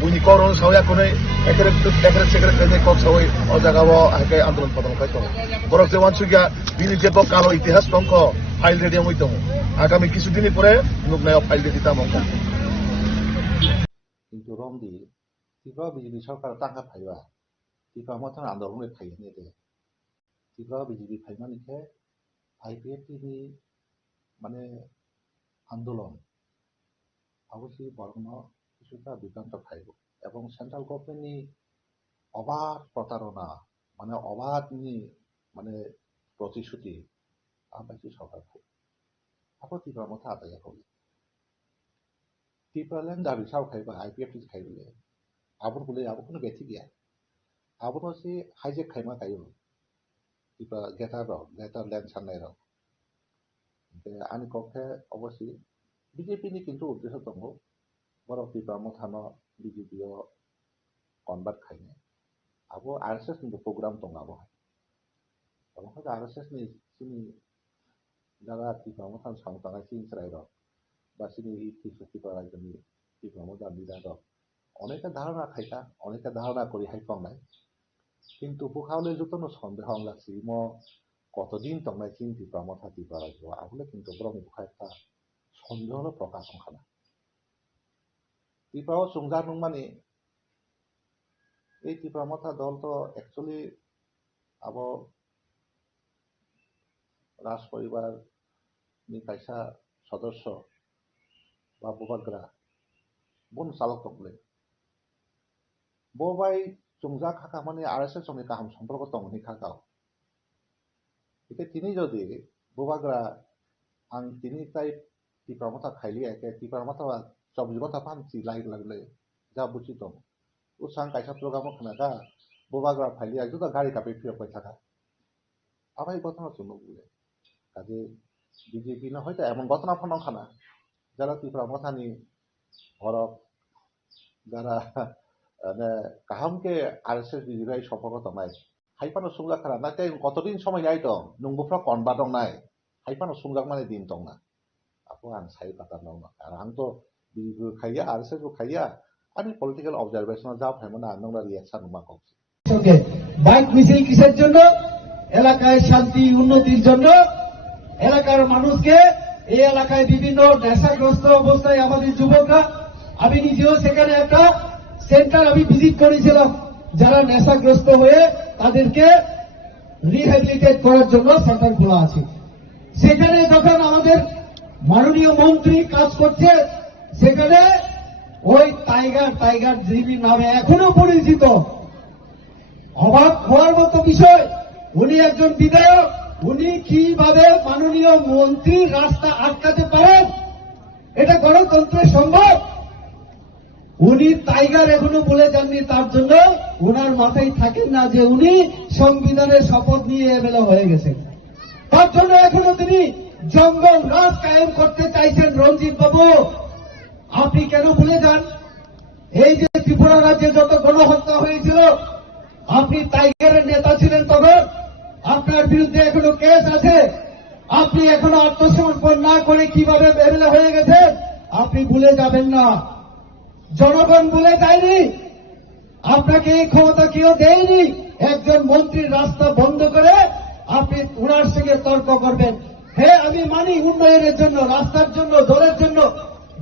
बुनि करन सावया कोनै एकरे सेक्रे खायनाय कक सावै अ जागाव हायकाय आन्दोलन पदन खाय दङ बरक जे वानसुगिया बिनि जेब कालो इतिहास दंख फाइल रेडी हय दङ आगामी किछु दिननि परे नुकनायाव फाइल रेडी तामंख কিন্তু রমদি ত্রিপুরা বিজেপি সরকার টাকা ফাইবা ত্রিপুরা মতন আন্দোলনে ফাইনি দে ত্রিপুরা বিজেপি ফাইমানিকে আইপিএফটি মানে আন্দোলন অবশ্যই বর্ণ কিছুটা বিভ্রান্ত ফাইব এবং সেন্ট্রাল গভর্নমেন্টনি অবাধ প্রতারণা মানে অবাধনি মানে প্রতিশ্রুতি আবাসী সরকার ফাইব আবার ত্রিপুরার মধ্যে আদায় হবে ত্রিপুরাল্যান্ড দাবি সাও খাইবা आईपीएफटी खाइबले आबुर बोले आबो कोनो बेथि गया आबुर से हाइजेक खाइमा गायो त्रिपुरा गेटार लैंड साननाय र बे आनि कखे अवश्य बीजेपी नि किन्तु उद्देश्य दङ बर त्रिपुरा मथानो बीजेपी कन्भार्ट खाइने आबो आरएसएस नि प्रोग्राम दङ आबो अब आरएसएस नि सिनि दागा त्रिपुरा मथान सामतानाय सिन सराय र बासिनि ত্রিপুরা রাজ্যनि ত্রিপুরা মধ্যে লিডার অনেকে ধারণা খাইতা অনেকে ধারণা করি হাইফংনাই কিন্তু বুখাওলে যতন সন্দেহ লাগছি ম কতদিন তংনাই চিন ত্রিপুরা মথা ত্রিপুরা রাজ্য আগুলে কিন্তু ব্রহ্ম বুখাইতা সন্দেহ প্রকাশ খানা ত্রিপুরা সুংজার নুং মানে এই ত্রিপুরা মথা দল তো অ্যাকচুয়ালি আবো রাজ পরিবার নি কাইসা সদস্য বা ববাগ্রা বন চালক তকলে ববাই চুংজা খাকা মানে আরএসএস সঙ্গে কাহাম সম্পর্ক তংনি খাকাও এতে তিনি যদি ববাগ্রা আং তিনি তাই ত্রিপুরা মথা খাইলি একে ত্রিপুরা মথা 24 ঘন্টা পানছি লাইক লাগলে যা বুঝি দং উসাং কাইসা প্রোগ্রাম খানাকা ববাগ্রা ফাইলি একজুদা গাড়ি কাপে ফিরে পাই থাকা আবার এই ঘটনা শুনো বলে কাজে বিজেপি না হয়তো এমন ঘটনা ফনখানা যারা ত্রিপুরা মথানি হরক যারা কাহামকে RSS বিজেপি সম্পর্ক নাই হাইপানো সুংলাক খানা নাতে কতদিন সময় নাই দं नंगौफ्रा कनबा दं नाय हाइपानो सुंगाक माने दिन दं ना आपको आं साइ पाता दं आरो आं तो बिबो खाइया RSS बो खाइया आंनि पलिटिकल अबजारभेशनाव जा फायमोना नंगला रिएक्शन माखौ বাইক মিছিল কিসের জন্য? এলাকায় শান্তি উন্নতির জন্য, এলাকার মানুষকে এই এলাকায় বিভিন্ন নেশাগ্রস্ত অবস্থায় আমাদের যুবকরা, আমি নিজেও সেখানে একটা সেন্টার আমি ভিজিট করেছিলাম, যারা নেশাগ্রস্ত হয়ে তাদেরকে রিহ্যাবিলিটেট করার জন্য সেন্টার খোলা আছে। সেখানে যখন আমাদের মাননীয় মন্ত্রী কাজ করছে, সেখানে ওই টাইগার জিবি নামে এখনো পরিচিত, অবাক হওয়ার মতো বিষয়, উনি একজন বিধায়ক, উনি কিভাবে মাননীয় মন্ত্রী রাস্তা আটকাতে পারেন? এটা গণতন্ত্রে সম্ভব? উনি টাইগার এখনো বলে যাননি, তার জন্য ওনার মাথায় থাকেন না যে উনি সংবিধানের শপথ নিয়ে এমএলএ হয়ে গেছেন। তার জন্য এখনো তিনি জঙ্গল রাজ কায়েম করতে চাইছেন। রঞ্জিত বাবু, আপনি কেন ভুলে যান এই যে ত্রিপুরা রাজ্যে যত গণহত্যা হয়েছিল, আপনি টাইগারের নেতা ছিলেন, তখন আপনার বিরুদ্ধে এখনো কেস আছে, আপনি এখনো আত্মসমর্পণ না করে কিভাবে এমএলএ হয়ে গেছেন আপনি ভুলে যাবেন না। জনগণ ভুলে যায়নি, আপনাকে এই ক্ষমতা কেউ দেয়নি। একজন মন্ত্রীর রাস্তা বন্ধ করে আপনি ওনার সঙ্গে তর্ক করবেন। হ্যাঁ, আমি মানি উন্নয়নের জন্য, রাস্তার জন্য, দলের জন্য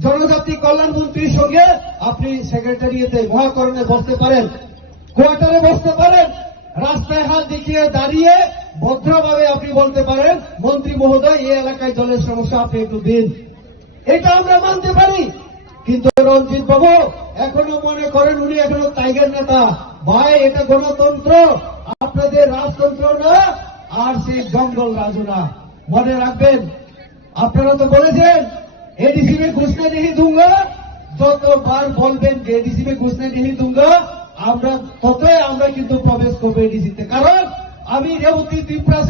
জনজাতি কল্যাণ মন্ত্রীর সঙ্গে আপনি সেক্রেটারিয়েটে মহাকরণে বসতে পারেন, কোয়ার্টারে বসতে পারেন, রাস্তায় হাত দেখিয়ে দাঁড়িয়ে ভদ্রভাবে আপনি বলতে পারেন, মন্ত্রী মহোদয় এই এলাকায় জলের সমস্যা আপনি একটু দিন, এটা আমরা মানতে পারি। কিন্তু রঞ্জিত বাবু এখনো মনে করেন উনি এখনো টাইগার নেতা। ভাই, এটা গণতন্ত্র, আপনাদের রাজতন্ত্র না, আর সেই জঙ্গল রাজু না। মনে রাখবেন, আপনারা তো বলেছেন एडीसी में घुसने नहीं दूंगा, যতবার বলবেন যে এডিসি में घुसने नहीं दूंगा, আমরা ততই আমরা কিন্তু প্রবেশ করবো এডিসিতে। কারণ আমি রেবতী ত্রিপুরা,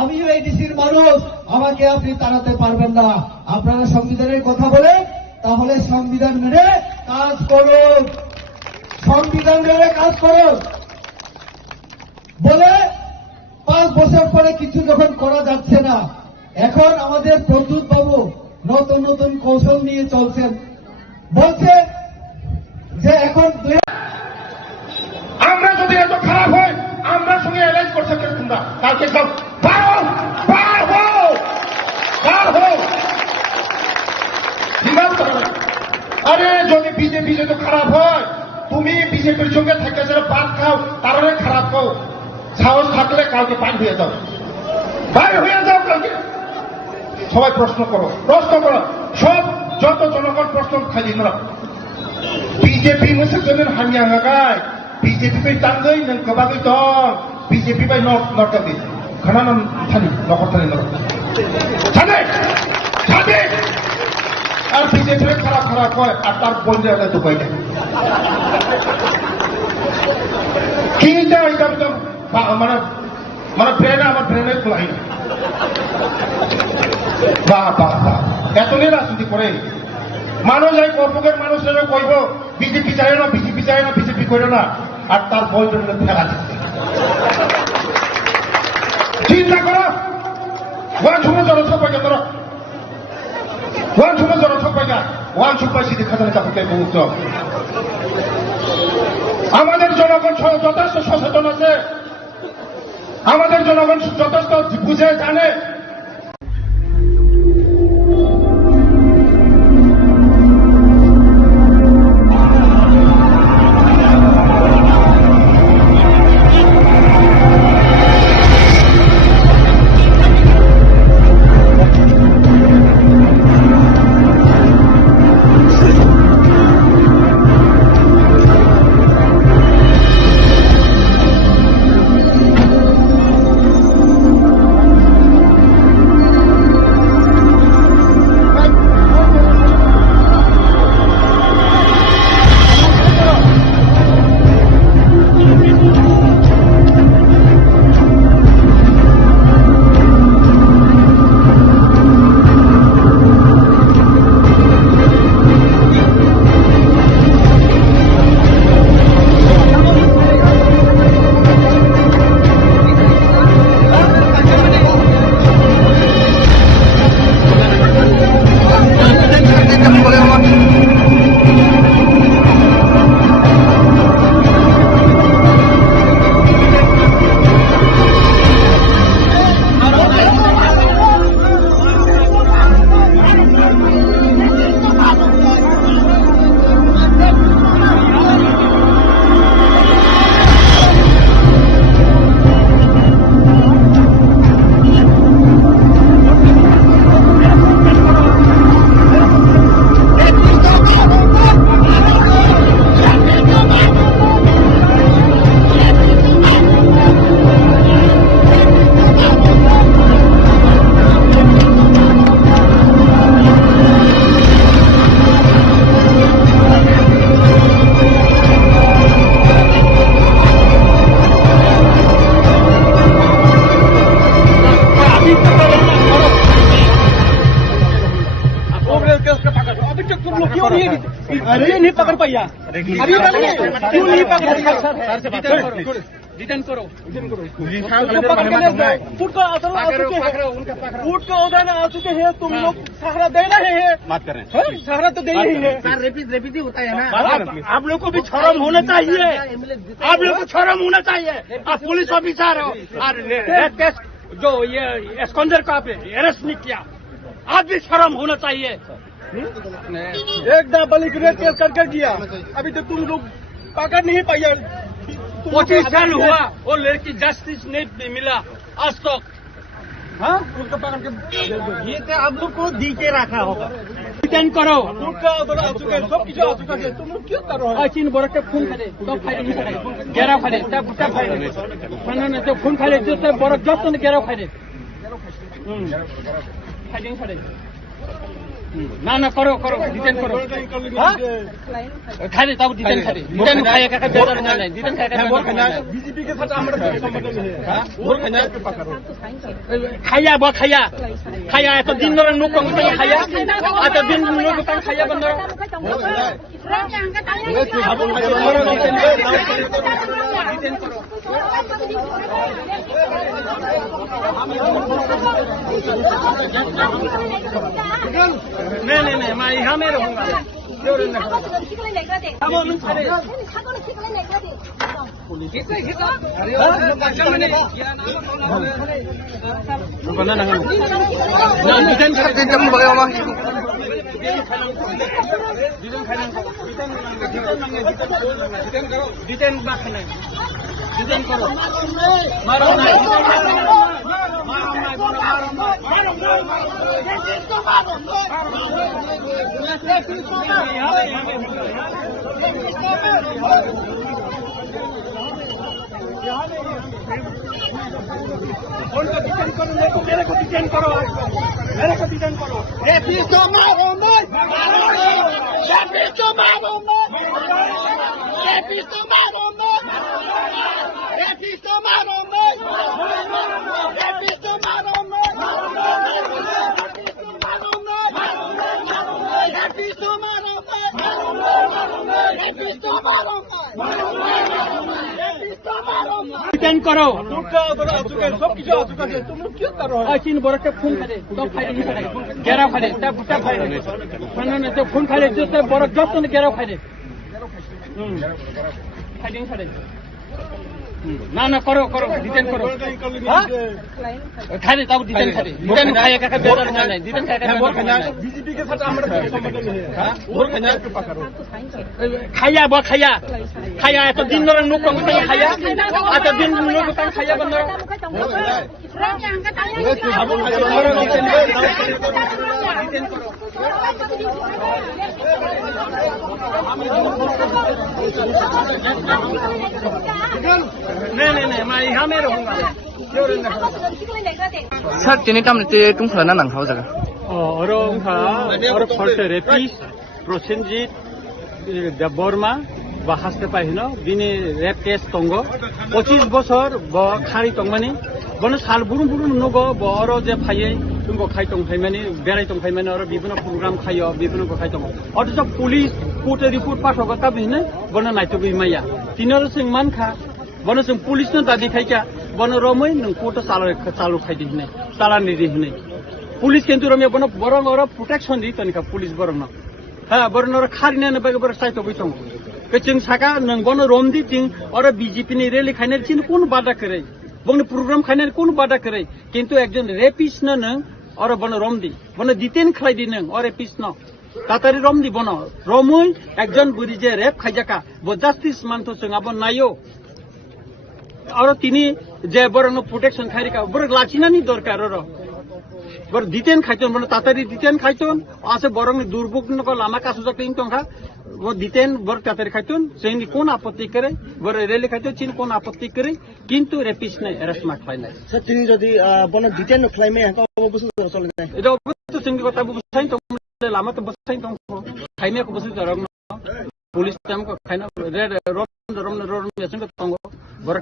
আমিও এডিসির মানুষ, আমাকে আপনি তাড়াতে পারবেন না। আপনারা সংবিধানের কথা বলেন, তাহলে সংবিধান মেনে কাজ করুন, সংবিধান মেনে কাজ করুন। বলে 5 বছর পরে কিছু যখন করা যাচ্ছে না, এখন আমাদের প্রদ্যুৎ বাবু নতুন নতুন কৌশল নিয়ে চলছেন, বলছে যে এখন আমরা যদি এত খারাপ হয়, আমরা সঙ্গে অ্যালাইজ করছে কেন? তোমরা কালকে সব আরে যদি বিজেপি যদি খারাপ হয়, তুমি বিজেপির সঙ্গে থেকে যারা পান খাও, তারা খারাপ খাও, সাহস থাকলে কালকে পান হয়ে যাও, বাইরে হয়ে যাও কালকে। সবাই প্রশ্ন করো, সব যত জনগণ প্রশ্ন খালি না। বিজেপি मोनसे जन हानिया हगाय बिजेपि पे तांगै नों गोबाङै दं बिजेपि बाय नरकाबि खानान थानि नखरथानि नर थाने আর বিজেপি খারাপ হয় আর তার বন্ধে আলে দুবাই দেয় কি এটা একদম মানে ব্রেন আমার ব্রেনে খোলাই বাহ এতদিন রাজনীতি করে মানুষ এই কর্পকের মানুষেরা কইব বিজেপি চায় না, বিজেপি করে না, আর তার বলতে ফেলা চিন্তা করো। ওয়ান সময় জনসংখ্যা ধরো, ওয়ান সময় জনসংখ্যা ওয়ান সুপার সিটি খাজানা চাপকে মুক্ত। আমাদের জনগণ যথেষ্ট সচেতন আছে, আমাদের জনগণ যথেষ্ট বুঝে জানে। पकड़ पाया अभी क्यों नहीं पकड़ डिटेन करो फूट को असल फूट को उधर आ चुके हैं तुम लोग सहारा दे रहे हैं बात कर रहे हैं सहारा तो दे ही है रेपी होता है ना आप लोग को भी शर्म होना चाहिए आप लोग को शर्म होना चाहिए आप पुलिस ऑफिसर हो और रेप केस जो ये एस्कॉन्डर का आपने अरेस्ट नहीं किया आप भी शर्म होना चाहिए एक नाबालिग रेप केस करके किया अभी तक तुम लोग पकड़ नहीं पाया 25 साल हुआ वो लड़की जस्टिस नहीं मिला आज तक हाँ उसको पकड़ के ये तो आप लोग को दी के रखा होगा डिटेन करो सब किसी आ चुका है तुम लोग क्यों करो चीन बरक के खून खाले तो फायदे नहीं खाले गेरा फायदे तब फायदे नहीं तो खून खाले जो तो बरक जस्ट ने गेरा फायदे फायदे नहीं खाले ना करो डिटेन करो खाले तब डिटेन खाया का बेदर नहीं डिटेन खाया बीजेपी के साथ हमारा संबंध है खाया खाया तो दिन नो को खाया तो दिन नो को खाया बंद डिटेन करो नहीं मैं यहाँ में रहूँगा डिटेन करो मारो मेरे को डिटेन करो रेपिस्टो मारो डिटेन करो सब किसी आ चुका है तुम लोग क्यों करो चीन बरक के खून खाले तो फायदे नहीं खाले गेरा फायदे तब फायदे नहीं तो खून खाले जो तो बरक जस्ट ने गेरा फायदे फायदे नहीं खाले ना करो डिटेन करो खाले तब डिटेन खाया का बेदर नहीं डिटेन खाया बीजेपी के साथ हमारा संबंध है खाया तो दिन नो को खाया तो दिन नो को खाया बंद डिटेन करो नहीं मैं यहाँ में रहूँगा सर तिनी तामने तुम खलाना नांखाव जागा और फर्स्ट रेपिस प्रसेनजित देबबर्मा বা হাসতে পাহিনো দিনে রেপ কেস তঙ্গ 25 বছর ব খারি তংমানি বন সাল বুরুম নগো বড় যে ফাইয়ে তুমগো খাইতং ফাইমানি বেরাই তং ফাইমানি আর বিভিন্ন প্রোগ্রাম খাইও বিভিন্ন খাইতং অথচ পুলিশ কোর্টে রিপোর্ট পাস হগতা বিনে বন নাইতো বিমাইয়া তিনর সিং মানখা বন সিং পুলিশ ন দাদি খাইকা বন রমই নং কোর্ট চালু খাইদি হিনে চালানি দি হিনে পুলিশ কিন্তু রমে বন বরং আর প্রোটেকশন দি তনিকা পুলিশ বরং না হ্যাঁ বরং আর খারিনা বাগে বর সাইতো বিতং जों साका नोंबोनो रमदी थिं और बीजेपी नि रैली खाइनार चिन कोन बाधा करे बंग प्रोग्राम खाइनार कोन बाधा करे किंतु एकजन रेपिस्ट न नों और बन रमदी बन डिटेन खालायदि नों और रेपिस्ट न तातारि रमदी बन रमै एकजन बुरि जे रेप खाइजाका ब जस्टिस मानतो जों आबो नायो और तिनी जे बरन प्रोटेक्शन खारिका बर लाचिनानि दरकार र बर डिटेन खाइतन बन तातारि डिटेन खाइतन आसे बरं दुर्भोग नक लामा कासु जकलिन तंखा वो डिटेन बर तातारि खाइतन जोंनि कोन आपत्ति करे बर रेली खाइतन चिन कोन आपत्ति करे किंतु रेपिस्ट नै अरेस्ट मा खाइनाय सचिन जदि बन डिटेन नखलाइमे हाका बसु चले जाय एटा तो जोंनि कथा बुसाइन त लामा त बसाइन त खाइमे को बसु जरग पुलिस टाइम को खाइना रे रोम जों तंगो बर